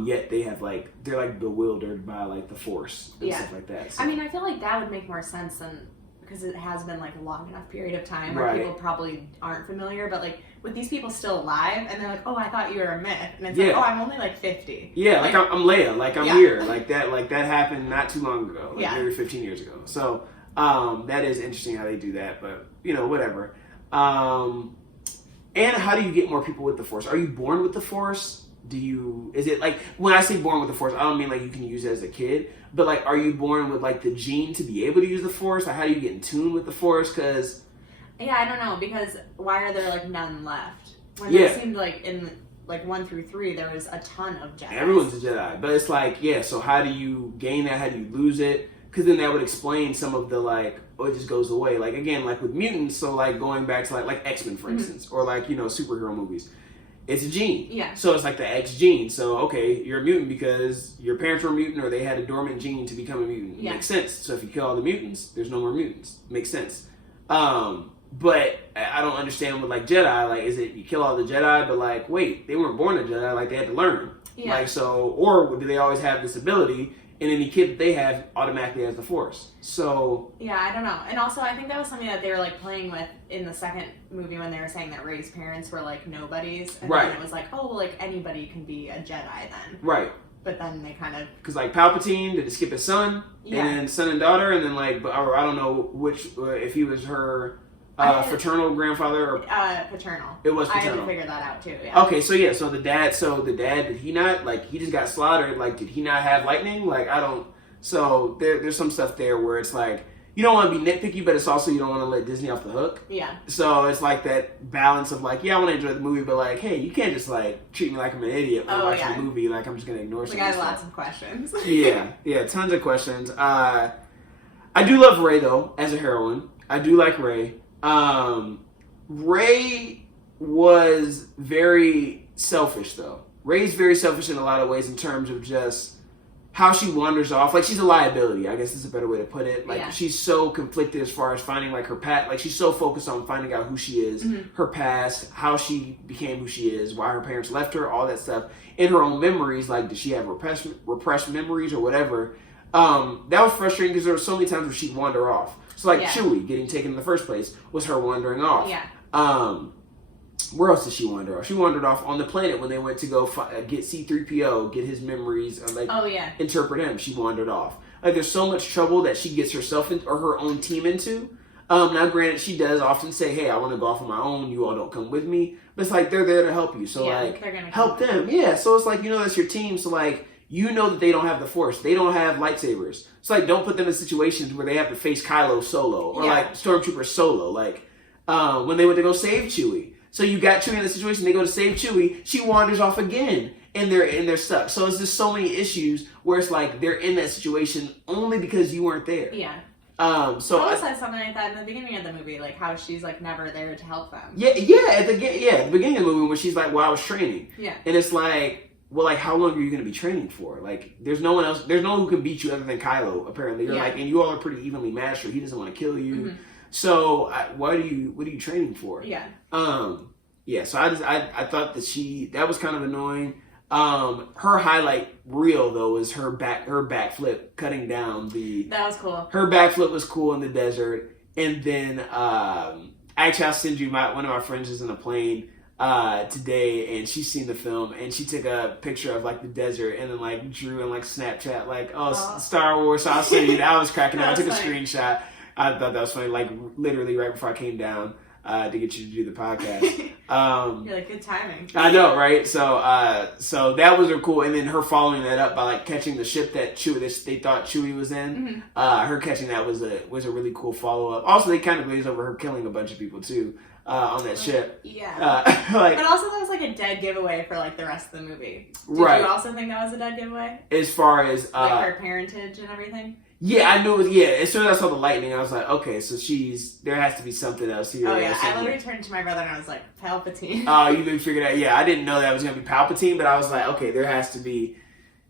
Yet they have like they're like bewildered by like the Force and stuff like that. So. I mean, I feel like that would make more sense than because it has been like a long enough period of time where people probably aren't familiar, but like with these people still alive and they're like, oh, I thought you were a myth, and it's like, oh, I'm only like 50. Yeah, like I'm Leia, like I'm here, like that happened not too long ago, like maybe 15 years ago. So that is interesting how they do that, but you know, whatever. And how do you get more people with the Force? Are you born with the Force? Is it like, when I say born with the Force, I don't mean like you can use it as a kid, but like, are you born with like the gene to be able to use the Force? Like, how do you get in tune with the Force? Because I don't know, because why are there like none left? When it seemed like in like 1 through 3 there was a ton of Jedi. Everyone's a Jedi, but it's like, so how do you gain that? How do you lose it? because then that would explain some of the like, oh, it just goes away. Like again, like with mutants, so like going back to like X-Men for instance, or like superhero movies. It's a gene. Yeah. So it's like the X gene. So, okay, you're a mutant because your parents were a mutant or they had a dormant gene to become a mutant. Yeah. Makes sense. So if you kill all the mutants, there's no more mutants. Makes sense. But I don't understand with like Jedi. Like, is it you kill all the Jedi, but like, wait, they weren't born a Jedi. Like, they had to learn. Yeah. Like, so, or do they always have this ability? And any kid that they have automatically has the Force. So yeah, I don't know. And also, I think that was something that they were like playing with in the second movie when they were saying that Rey's parents were like nobodies, and then it was like, oh, well, like anybody can be a Jedi then. Right. But then they kind of because like Palpatine did skip his son, and then son and daughter, and then like, or I don't know which if he was her fraternal grandfather or paternal. It was paternal. I had to figure that out too. Yeah. Okay, so yeah, so the dad did he not like he just got slaughtered? Like, did he not have lightning? Like, I don't. So there's some stuff there where it's like you don't want to be nitpicky, but it's also you don't want to let Disney off the hook. Yeah. So it's like that balance of like, yeah, I want to enjoy the movie, but like, hey, you can't just like treat me like I'm an idiot when watching the movie. Like I'm just gonna ignore. We got lots of questions. yeah, tons of questions. I do love Rey though as a heroine. I do like Rey. Rey was very selfish though. Rey's very selfish in a lot of ways in terms of just how she wanders off. Like she's a liability, I guess is a better way to put it. Like she's so conflicted as far as finding like her past. Like she's so focused on finding out who she is, her past, how she became who she is, why her parents left her, all that stuff. In her own memories, like did she have repressed memories or whatever? That was frustrating because there were so many times where she'd wander off. So like Chewie getting taken in the first place was her wandering off. Yeah. Where else did she wander off? She wandered off on the planet when they went to go get C-3PO, get his memories, interpret him. She wandered off. Like there's so much trouble that she gets herself in, or her own team into. Now granted, she does often say, hey, I want to go off on my own. You all don't come with me. But it's like they're there to help you. So like help them. Yeah. So it's like, that's your team. So like, that they don't have the Force. They don't have lightsabers. It's like, don't put them in situations where they have to face Kylo solo or like Stormtrooper solo. Like when they went to go save Chewie. So you got Chewie in the situation, they go to save Chewie, she wanders off again, and they're stuck. So it's just so many issues where it's like they're in that situation only because you weren't there. Yeah. So Lois said something like that in the beginning of the movie, like how she's like never there to help them. Yeah, at the beginning of the movie when she's like, well, I was training. Yeah. And it's like, well, like how long are you going to be training for? Like, there's no one else, there's no one who can beat you other than Kylo. Apparently, you're like, and you all are pretty evenly matched. Or he doesn't want to kill you. Mm-hmm. So what are you training for? Yeah. So I thought that was kind of annoying. Her highlight reel though was her backflip cutting down that was cool. Her backflip was cool in the desert. And then actually I'll send you one of my friends is in a plane today, and she's seen the film and she took a picture of like the desert and then like drew in like Snapchat like Star Wars. So I'll send you that. I was cracking up. I took a screenshot. I thought that was funny, like literally right before I came down to get you to do the podcast. You're like, good timing. I know, right? So that was cool. And then her following that up by like catching the ship that they thought Chewie was in. Mm-hmm. Her catching that was a really cool follow up. Also, they kind of glazed over her killing a bunch of people too on that ship. Yeah. But also that was like a dead giveaway for like the rest of the movie. Did you also think that was a dead giveaway? As far as like her parentage and everything? Yeah, I knew it was, as soon as I saw the lightning, I was like, okay, so there has to be something else here. Oh, yeah, I literally turned to my brother and I was like, Palpatine. Oh, you didn't figure that? Yeah, I didn't know that was going to be Palpatine, but I was like, okay, there has to be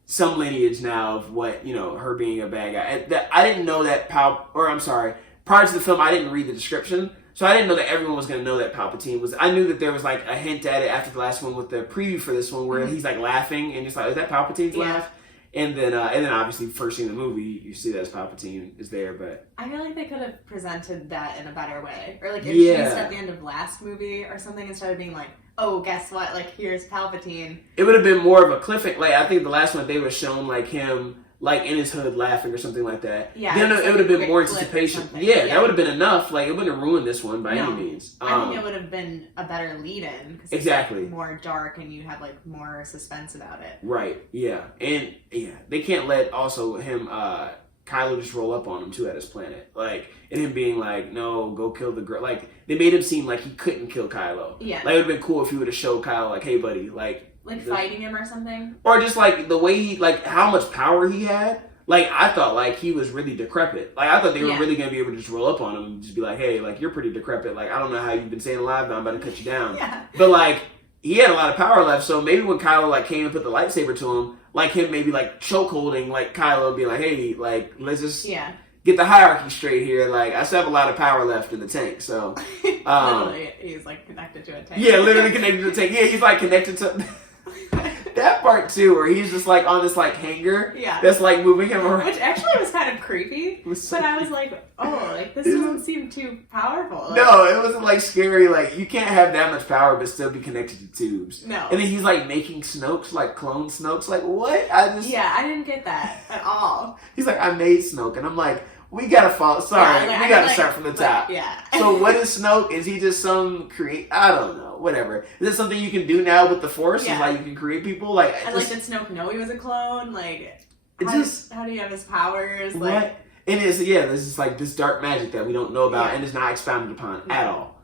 some lineage now of what, her being a bad guy. I didn't know that prior to the film, I didn't read the description, so I didn't know that everyone was going to know that Palpatine was. I knew that there was like a hint at it after the last one with the preview for this one where he's like laughing and just like, is that Palpatine's laugh? And then obviously first scene in the movie, you see that Palpatine is there, but I feel like they could have presented that in a better way, or like introduced at the end of last movie or something instead of being like, oh, guess what? Like here's Palpatine. It would have been more of a cliffhanger. Like I think the last one they would have shown like him like in his hood laughing or something like that. Yeah, then it would have been more anticipation. Yeah, that would have been enough. Like it wouldn't have ruined this one by any means. I think it would have been a better lead-in. Cause exactly. It's like more dark and you'd have like more suspense about it. Right. Yeah. And they can't let also him Kylo just roll up on him too at his planet. Like and him being like, no, go kill the girl. Like they made him seem like he couldn't kill Kylo. Yeah. Like it would have been cool if he would have showed Kylo like, hey buddy, like fighting him or something? Or just like the way he, like how much power he had. Like, I thought, like, he was really decrepit. Like, I thought they were really going to be able to just roll up on him and just be like, hey, like, you're pretty decrepit. Like, I don't know how you've been staying alive, but I'm about to cut you down. Yeah. But, like, he had a lot of power left, so maybe when Kylo, like, came and put the lightsaber to him, like, him maybe, like, chokeholding, like, Kylo be like, hey, like, let's just get the hierarchy straight here. Like, I still have a lot of power left in the tank, so. Literally, he's, like, connected to a tank. Yeah, literally connected to the tank. Yeah, he's, like, connected to... That part too, where he's just like on this like hanger that's like moving him around. Which actually was kind of creepy. But I was like, oh, like this doesn't seem too powerful. Like, no, it wasn't like scary. Like you can't have that much power but still be connected to tubes. No. And then he's like making Snokes, like clone Snokes. Like what? I didn't get that at all. He's like, I made Snoke, and I'm like, we gotta follow. Sorry, we gotta start from the top. Yeah. So what is Snoke? Is he just some I don't know. Whatever. Is it something you can do now with the Force? Yeah. Is like you can create people? Like and like did Snoke know he was a clone? Like how do you have his powers? What? Like it is this is like this dark magic that we don't know about and is not expounded upon at all.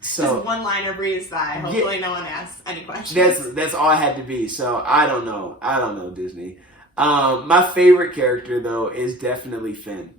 So just one liner breathes by. Hopefully no one asks any questions. That's all I had to be. So I don't know Disney. My favorite character though is definitely Finn.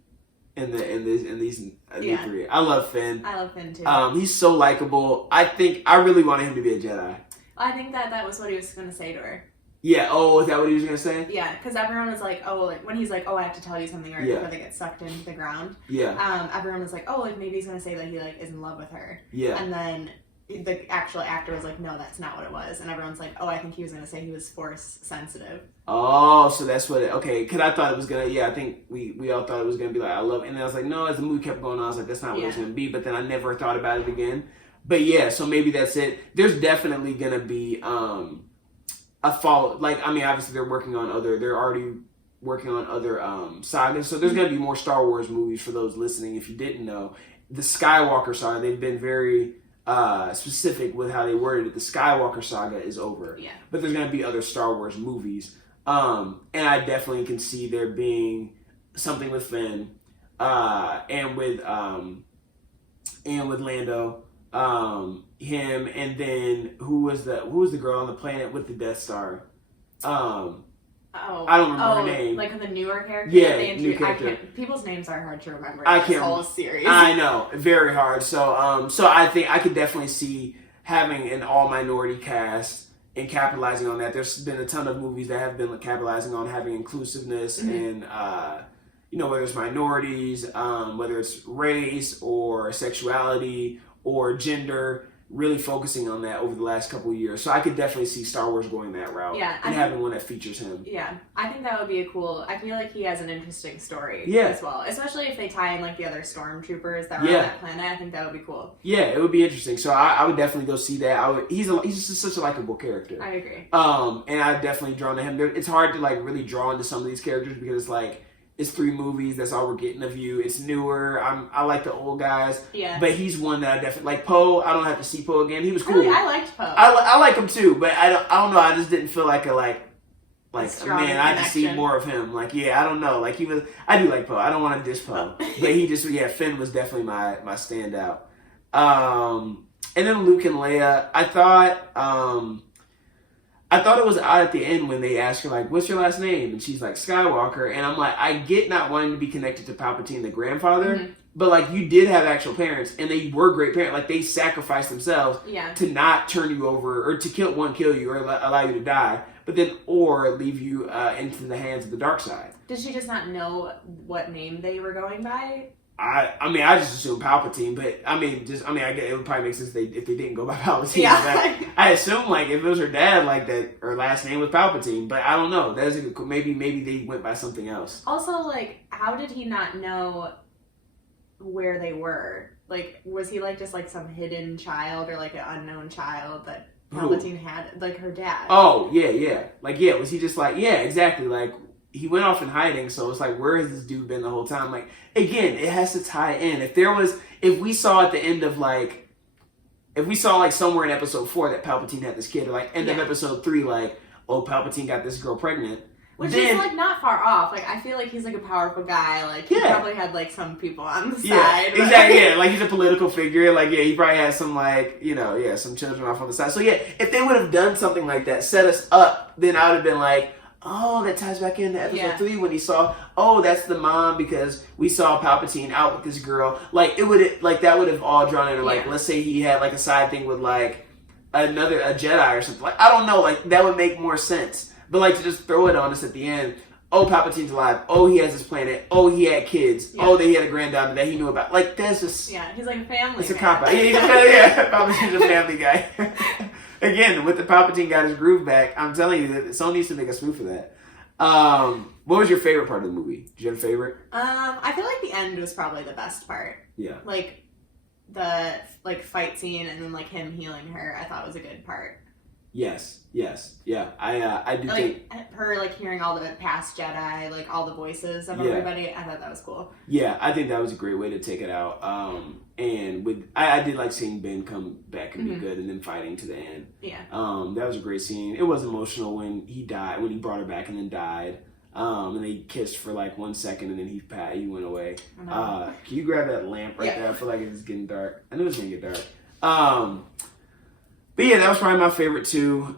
In these three, I love Finn. I love Finn too. He's so likable. I really wanted him to be a Jedi. I think that was what he was going to say to her. Yeah. Oh, is that what he was going to say? Yeah, because everyone was like, oh, like when he's like, oh, I have to tell you something right before they get sucked into the ground. Yeah. Everyone was like, oh, like maybe he's going to say that he like is in love with her. Yeah. And then the actual actor was like, no, that's not what it was. And everyone's like, oh, I think he was going to say he was Force sensitive. Oh, so that's what okay, because I thought it was going to, I think we all thought it was going to be like, I love, and then I was like, no, as the movie kept going on, I was like, that's not what it was going to be, but then I never thought about it again. But yeah, so maybe that's it. There's definitely going to be a follow, like, I mean, obviously they're already working on other sagas, so there's going to be more Star Wars movies for those listening. If you didn't know, the Skywalker saga, they've been very specific with how they worded it. The Skywalker saga is over. Yeah. But there's going to be other Star Wars movies. And I definitely can see there being something with Finn, and with Lando, him, and then who was the girl on the planet with the Death Star? I don't remember her name. Like the newer character? Yeah, new character. People's names are hard to remember. I can't. Whole series. I know, very hard. So, so I think I could definitely see having an all-minority cast and capitalizing on that. There's been a ton of movies that have been capitalizing on having inclusiveness and, whether it's minorities, whether it's race or sexuality or gender, really focusing on that over the last couple of years. So I could definitely see Star Wars going that route and having one that features him. Yeah, I think that would be I feel like he has an interesting story as well. Especially if they tie in like the other stormtroopers that were on that planet. I think that would be cool. Yeah, it would be interesting. So I would definitely go see that. He's just such a likable character. I agree. And I've definitely drawn to him. It's hard to like really draw into some of these characters because it's like, it's 3 movies. That's all we're getting of you. It's newer. I like the old guys. Yeah. But he's one that I definitely like. Poe. I don't have to see Poe again. He was cool. I liked Poe. I like him too. But I don't know. I just didn't feel like man. I have to see more of him. Like I don't know. Like he was. I do like Poe. I don't want to diss Poe. But he just Finn was definitely my standout. And then Luke and Leia. I thought it was odd at the end when they asked her, like, what's your last name? And she's like, Skywalker. And I'm like, I get not wanting to be connected to Palpatine, the grandfather, but, like, you did have actual parents, and they were great parents. Like, they sacrificed themselves to not turn you over, or to kill you, or allow you to die, but then, or leave you into the hands of the dark side. Did she just not know what name they were going by? I just assumed Palpatine, but I get it would probably make sense if they didn't go by Palpatine. Yeah. I assume like if it was her dad, like that her last name was Palpatine, but I don't know. That's maybe they went by something else. Also, like, how did he not know where they were? Like, was he like just like some hidden child or like an unknown child that Palpatine had, like her dad? Oh yeah. Like was he just like exactly like. He went off in hiding, so it's like, where has this dude been the whole time? Like, again, it has to tie in. If we saw at the end of somewhere in episode 4 that Palpatine had this kid, or like end of episode 3, like, oh, Palpatine got this girl pregnant. Which is like not far off. Like, I feel like he's like a powerful guy. Like, he probably had like some people on the side. Exactly. Yeah, like he's a political figure. Like, he probably has some some children off on the side. So if they would have done something like that, set us up, then I would have been like, Oh, that ties back into episode 3 when he saw, oh, that's the mom because we saw Palpatine out with this girl. Like, it would, like, that would have all drawn into, like, let's say he had, like, a side thing with, like, a Jedi or something. Like, I don't know, like, that would make more sense. But, like, to just throw it on us at the end, oh, Palpatine's alive. Oh, he has his planet. Oh, he had kids. Oh, he had a granddaughter that he knew about. Like, that's just... Yeah, he's like a family It's a cop-out. Yeah, Palpatine's a family guy. Again, with the Palpatine got his groove back, I'm telling you that someone needs to make a spoof of that. What was your favorite part of the movie? Did you have a favorite? I feel like the end was probably the best part. Yeah. Like, the, like, fight scene and then, like, him healing her, I thought was a good part. Yes. Yeah. I do like, think... her, like, hearing all the past Jedi, like, all the voices of everybody, I thought that was cool. Yeah, I think that was a great way to take it out. And with I did like seeing Ben come back and be good and then fighting to the end. Yeah. That was a great scene. It was emotional when he died, when he brought her back and then died. And they kissed for like 1 second and then he went away. Can you grab that lamp right there? I feel like it's getting dark. I knew it was gonna get dark. But yeah, that was probably my favorite too.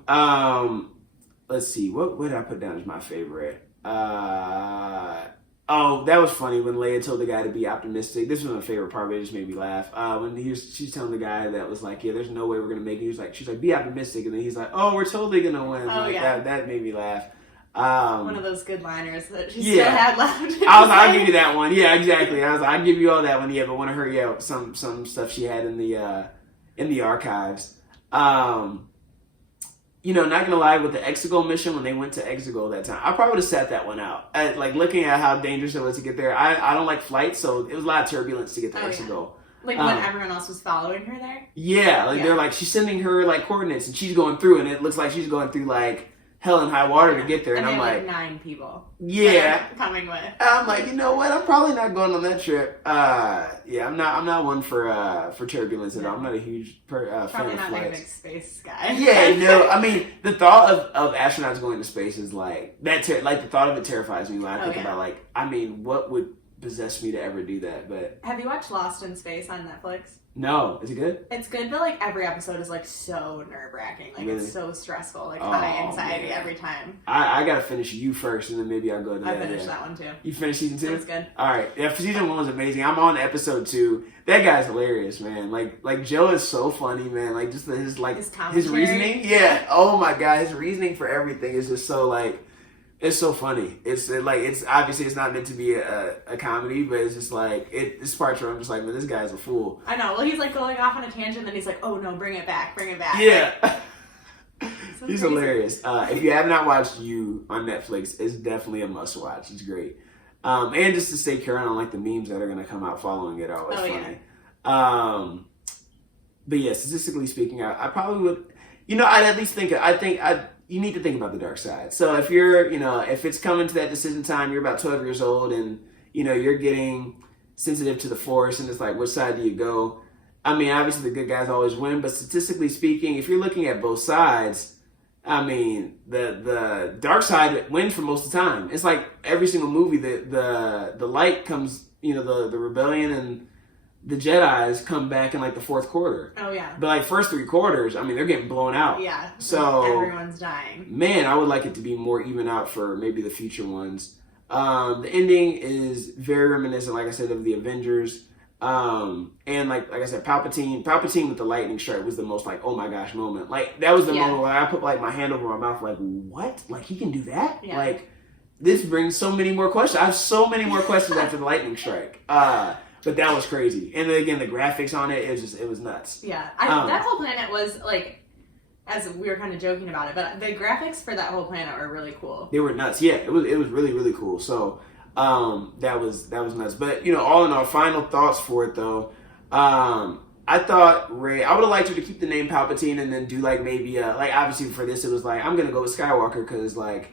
Let's see, what did I put down as my favorite? Oh, that was funny when Leia told the guy to be optimistic. This was my favorite part, but it just made me laugh. When she's telling the guy that was like, yeah, there's no way we're gonna make it. She's like, be optimistic, and then he's like, oh, we're totally gonna win. Oh, yeah. That made me laugh. One of those good liners that she still had left. I'll give you that one. Yeah, exactly. I'll give you all that one. Yeah, but one of her, some stuff she had in the archives. Not gonna lie, with the Exegol mission, when they went to Exegol that time, I probably would have sat that one out. Like, looking at how dangerous it was to get there, I don't like flights, so it was a lot of turbulence to get to Exegol. Yeah. Like, when everyone else was following her there? Yeah, they're like, she's sending her, like, coordinates, and she's going through, and it looks like she's going through, like, hell and high water to get there, and I'm like 9 people. Yeah. Coming with. I'm like, you know what? I'm probably not going on that trip. I'm not one for turbulence at all. I'm not a huge fan of probably not flights. like a big space guy. Yeah, no. I mean, the thought of astronauts going to space is like that. Like the thought of it terrifies me when I think about like, I mean, what would possess me to ever do that? But have you watched Lost in Space on Netflix? No, is it good? It's good, but like every episode is like so nerve-wracking. Like it's so stressful, like high anxiety every time. I gotta finish You first, and then maybe I'll go to that. I finished that one too. You finished season 2? It's good. All right, yeah. Season 1 was amazing. I'm on episode 2. That guy's hilarious, man. Like Joe is so funny, man. Like just his reasoning. Yeah. Oh my god, his reasoning for everything is just so like. It's so funny. It's obviously it's not meant to be a comedy, but it's just like it's parts where I'm just like, man, this guy's a fool. I know. Well, he's like going off on a tangent, and then he's like, oh no, bring it back. Yeah. He's hilarious. If you have not watched You on Netflix, it's definitely a must watch. It's great. And just to stay current on like the memes that are gonna come out following it all. It's funny. Yeah. But yeah, statistically speaking, I probably would. I'd at least think. You need to think about the dark side. So if you're, if it's coming to that decision time, you're about 12 years old and, you're getting sensitive to the Force and it's like, which side do you go? I mean, obviously the good guys always win, but statistically speaking, if you're looking at both sides, I mean, the dark side wins for most of the time. It's like every single movie, the light comes, the rebellion and the Jedis come back in like the fourth quarter. Oh yeah. But like first 3 quarters, I mean, they're getting blown out. Yeah. So everyone's dying. Man, I would like it to be more even out for maybe the future ones. The ending is very reminiscent, like I said, of the Avengers. And like I said, Palpatine with the lightning strike was the most like, oh my gosh moment. Like that was the moment where I put like my hand over my mouth, like, what? Like he can do that? Yeah. Like this brings so many more questions. I have so many more questions after the lightning strike. But that was crazy. And then again, the graphics on it was nuts. Yeah. That whole planet was like, as we were kind of joking about it, but the graphics for that whole planet are really cool. They were nuts. Yeah, it was really, really cool. So that was nuts. But all in all, final thoughts for it though. I thought Rey, I would have liked her to keep the name Palpatine and then do like maybe like obviously for this it was like I'm gonna go with Skywalker because like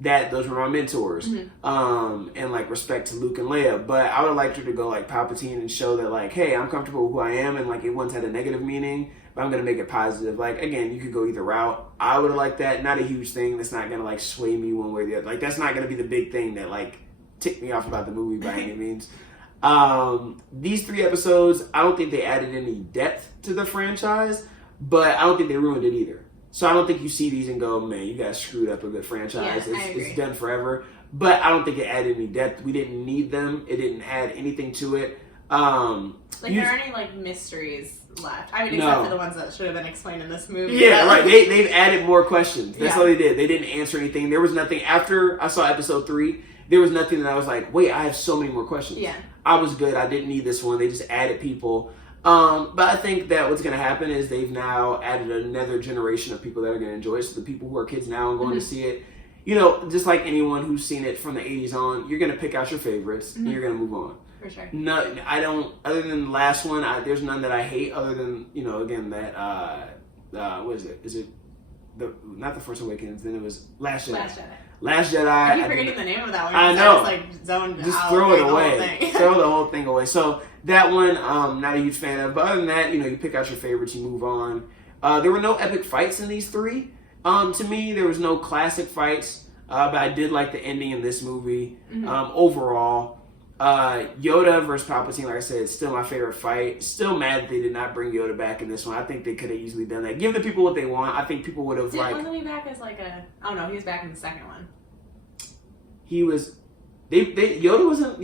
those were my mentors, and like respect to Luke and Leia. But I would have liked her to go like Palpatine and show that like, hey, I'm comfortable with who I am, and like it once had a negative meaning, but I'm gonna make it positive. Like again, you could go either route. I would have liked that. Not a huge thing. That's not gonna like sway me one way or the other. Like that's not gonna be the big thing that like ticked me off about the movie by any means. These 3 episodes, I don't think they added any depth to the franchise, but I don't think they ruined it either. So I don't think you see these and go, man, you guys screwed up a good franchise. Yeah, It's done forever. But I don't think it added any depth. We didn't need them. It didn't add anything to it. There aren't any like mysteries left. I mean, except for the ones that should have been explained in this movie. Yeah, right. They've added more questions. That's all they did. They didn't answer anything. There was nothing after I saw episode 3. There was nothing that I was like, wait, I have so many more questions. Yeah, I was good. I didn't need this one. They just added people. But I think that what's going to happen is they've now added another generation of people that are going to enjoy it. So the people who are kids now and going to see it, you know, just like anyone who's seen it from the 80s on, you're going to pick out your favorites and you're going to move on. for sure. No, I don't. Other than the last one, there's none that I hate. Other than, you know, again, that what is it? Is it not the Force Awakens? Then it was Last Jedi. Last Jedi. I keep forgetting the name of that one. I know. I just like zoned just out. throw it the away. Whole thing. Throw the whole thing away. So that one, not a huge fan of. But other than that, you know, you pick out your favorites, you move on. There were no epic fights in these 3. To me, there was no classic fights. But I did like the ending in this movie. Overall, Yoda versus Palpatine, like I said, is still my favorite fight. Still mad that they did not bring Yoda back in this one. I think they could have easily done that. Give the people what they want. I think people would have Wasn't he back as like a? Oh no, he was back in the second one. He was. Yoda wasn't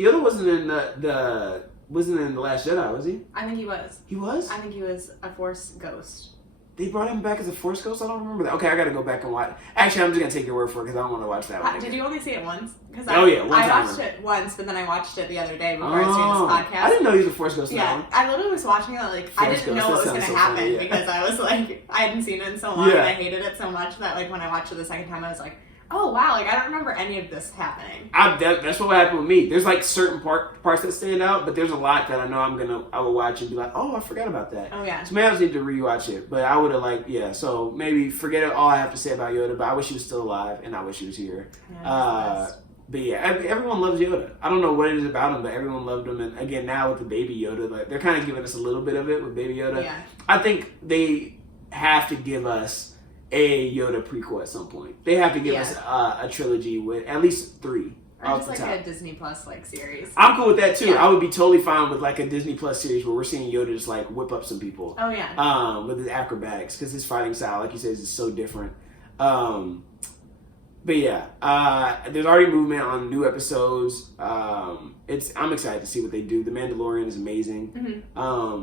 in the wasn't in the Last Jedi, was he? I think he was. He was. I think he was a Force ghost. They brought him back as a Force ghost? I don't remember that. Okay, I gotta go back and watch. Actually, I'm just gonna take your word for it because I don't want to watch that one. Did you only see it once? Because one I time. watched it once, but then I watched it the other day before I was doing this podcast. I didn't know he was a Force ghost. Yeah, I literally was watching it like I didn't know what was going to happen because I was like I hadn't seen it in so long and I hated it so much that like when I watched it the second time I was like, oh wow, like I don't remember any of this happening. That's what happened with me. There's like certain parts that stand out, but there's a lot that I know I will watch and be like, oh, I forgot about that. Oh yeah. So maybe I just need to rewatch it. But I would have so maybe forget all I have to say about Yoda, but I wish he was still alive and I wish he was here. Yeah, but yeah, everyone loves Yoda. I don't know what it is about him, but everyone loved him. And again, now with the baby Yoda, like they're kind of giving us a little bit of it with baby Yoda. Yeah. I think they have to give us a Yoda prequel at some point. They have to give us a trilogy with at least 3. Or just like a Disney Plus like series. I'm cool with that too. Yeah. I would be totally fine with like a Disney Plus series where we're seeing Yoda just like whip up some people. Oh yeah. With his acrobatics because his fighting style, like you said, is so different. But yeah, there's already movement on new episodes. I'm excited to see what they do. The Mandalorian is amazing.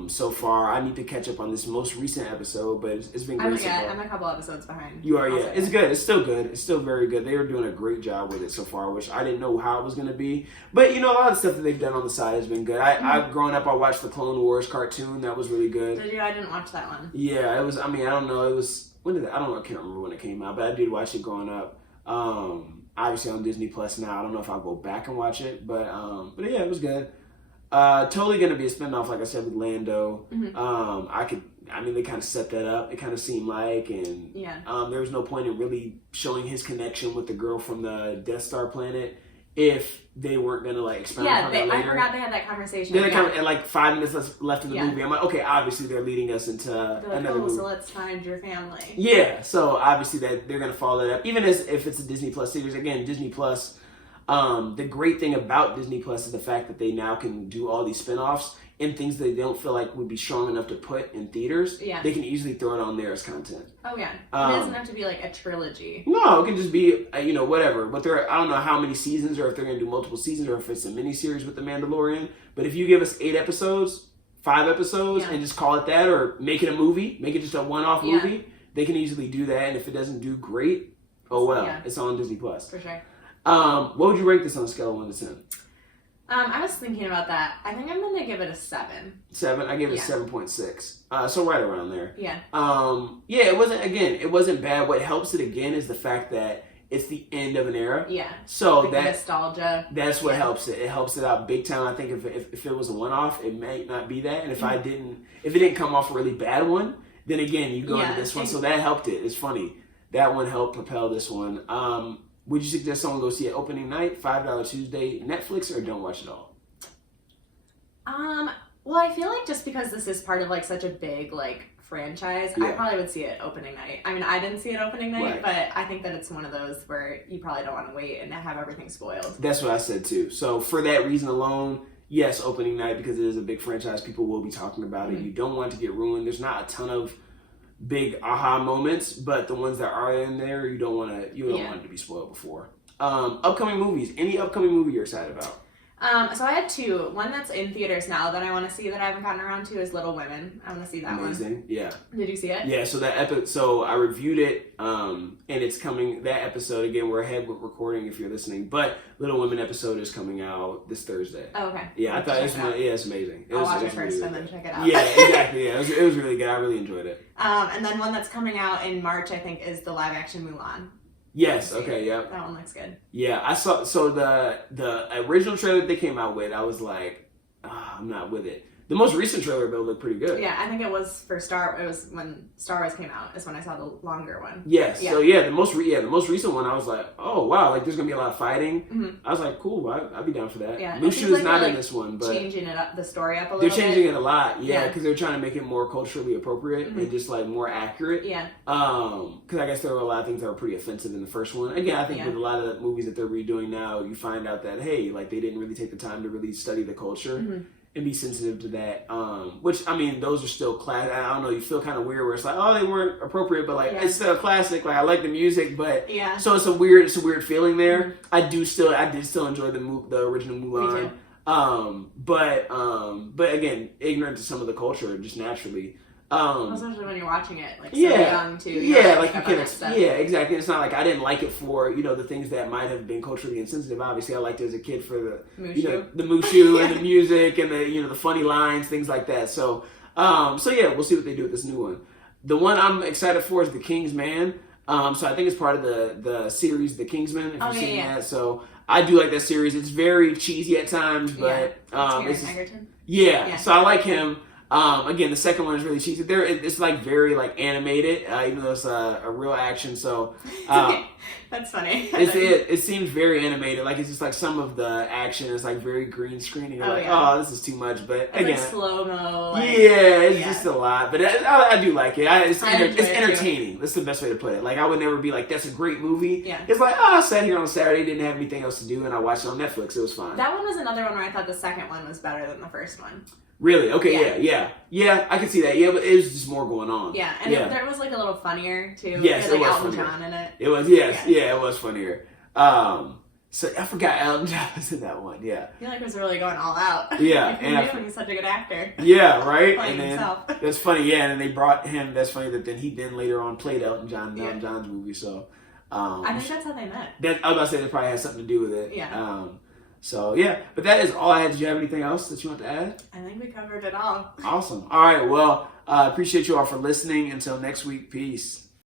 So far, I need to catch up on this most recent episode, but it's been great so far. I'm a couple episodes behind. You are, yeah. It's good. It's still good. It's still very good. They were doing a great job with it so far, which I didn't know how it was going to be. But, you know, a lot of the stuff that they've done on the side has been good. I've grown up, I watched the Clone Wars cartoon. That was really good. Did you? I didn't watch that one. Yeah, it was, I mean, I don't know. It was, when did it, I don't know. I can't remember when it came out, but I did watch it growing up. Obviously on Disney Plus now. I don't know if I'll go back and watch it, but yeah, it was good. Totally gonna be a spinoff, like I said, with Lando. They kind of set that up. It kind of seemed like, and there was no point in really showing his connection with the girl from the Death Star planet if they weren't gonna like expound on that later. I forgot they had that conversation. Then and like 5 minutes left in the movie, I'm like, okay, obviously they're leading us into another movie. So let's find your family. Yeah, so obviously that they're gonna follow that up, even if it's a Disney Plus series. Again, Disney Plus. The great thing about Disney Plus is the fact that they now can do all these spinoffs and things that they don't feel like would be strong enough to put in theaters. Yeah. They can easily throw it on there as content. Oh yeah, it doesn't have to be like a trilogy. No, it can just be whatever. But I don't know how many seasons, or if they're gonna do multiple seasons, or if it's a miniseries with the Mandalorian. But if you give us 8 episodes, 5 episodes, and just call it that, or make it a movie, make it just a one-off movie, they can easily do that. And if it doesn't do great, oh well, it's on Disney Plus for sure. What would you rate this on a scale of 1 to 10? I was thinking about that. I think I'm gonna give it a 7. 7? I gave it a 7.6. So right around there. Yeah. It wasn't bad. What helps it again is the fact that it's the end of an era. Yeah. So like that nostalgia. That's what helps it. It helps it out big time. I think if it was a one-off, it might not be that. And if it didn't come off a really bad one, then again you go into this one. So that helped it. It's funny. That one helped propel this one. Would you suggest someone go see it opening night, $5 Tuesday, Netflix, or don't watch it all? Well, I feel like just because this is part of like such a big like franchise, I probably would see it opening night. I mean, I didn't see it opening night, but I think that it's one of those where you probably don't want to wait and have everything spoiled. That's what I said too. So for that reason alone, yes, opening night, because it is a big franchise, people will be talking about it. You don't want it to get ruined. There's not a ton of big aha moments, but the ones that are in there, you don't want it to be spoiled before. Upcoming movies. Any upcoming movie you're excited about? So I had two. One that's in theaters now that I want to see that I haven't gotten around to is Little Women. I want to see that one. Yeah. Did you see it? Yeah, so I reviewed it, and it's coming, that episode, again, we're ahead with recording if you're listening, but Little Women episode is coming out this Thursday. Oh, okay. Yeah, I thought it's amazing. I'll watch it first and then check it out. Yeah, exactly. Yeah, it was really good. I really enjoyed it. And then one that's coming out in March, I think, is the live action Mulan. Yes. Okay. Yep. That one looks good. Yeah, I saw. So the original trailer that they came out with, I was like, I'm not with it. The most recent trailer though looked pretty good. Yeah, I think it was for Star. It was when Star Wars came out. Is when I saw the longer one. Yes. Yeah. So the most recent one, I was like, oh wow, like there's gonna be a lot of fighting. Mm-hmm. I was like, cool, I'd be down for that. Yeah. Mushu is not in this one, but changing it up, the story up a little bit. They're changing it a lot, yeah, because they're trying to make it more culturally appropriate and just like more accurate. Yeah. Because I guess there were a lot of things that were pretty offensive in the first one. Again, I think with a lot of the movies that they're redoing now, you find out that hey, like they didn't really take the time to really study the culture. Mm-hmm. And be sensitive to that, which I mean, those are still classic. I don't know, you feel kind of weird where it's like, oh, they weren't appropriate, but like it's still a classic. Like I like the music, but so it's a weird feeling there. Mm-hmm. I did still enjoy the original Mulan, but again, ignorant to some of the culture just naturally. Especially when you're watching it, like so young too. Like you can, exactly. It's not like I didn't like it for the things that might have been culturally insensitive. Obviously, I liked it as a kid for the the Mushu and the music and the funny lines, things like that. So we'll see what they do with this new one. The one I'm excited for is The King's Man. So I think it's part of the series The Kingsman. If you've seen that, so I do like that series. It's very cheesy at times, but it's so I like him. Again, the second one is really cheesy. It's like very like animated, even though it's a real action. So that's funny. It seems very animated. Like it's just like some of the action is like very green screen. You're oh, this is too much. But it's again, like slow mo. It's just a lot. But I do like it. It's entertaining. That's the best way to put it. Like I would never be like, that's a great movie. Yeah. It's like, I sat here on a Saturday, didn't have anything else to do, and I watched it on Netflix. It was fine. That one was another one where I thought the second one was better than the first one. Really? Okay, yeah, I can see that. Yeah, but it was just more going on. Yeah, and there was like a little funnier too. Yes, it was Elton funnier. John in it. It was, it was funnier. So I forgot Elton John was in that one. Yeah, I feel like he was really going all out. Yeah, and he's such a good actor. Yeah, right. Playing and then himself. That's funny. Yeah, and then they brought him. That's funny that then he later on played Elton John in Elton John's movie. So I think that's how they met. I was about to say that probably has something to do with it. Yeah. So, but that is all I had. Did you have anything else that you want to add? I think we covered it all. Awesome. All right. Well, appreciate you all for listening. Until next week, peace.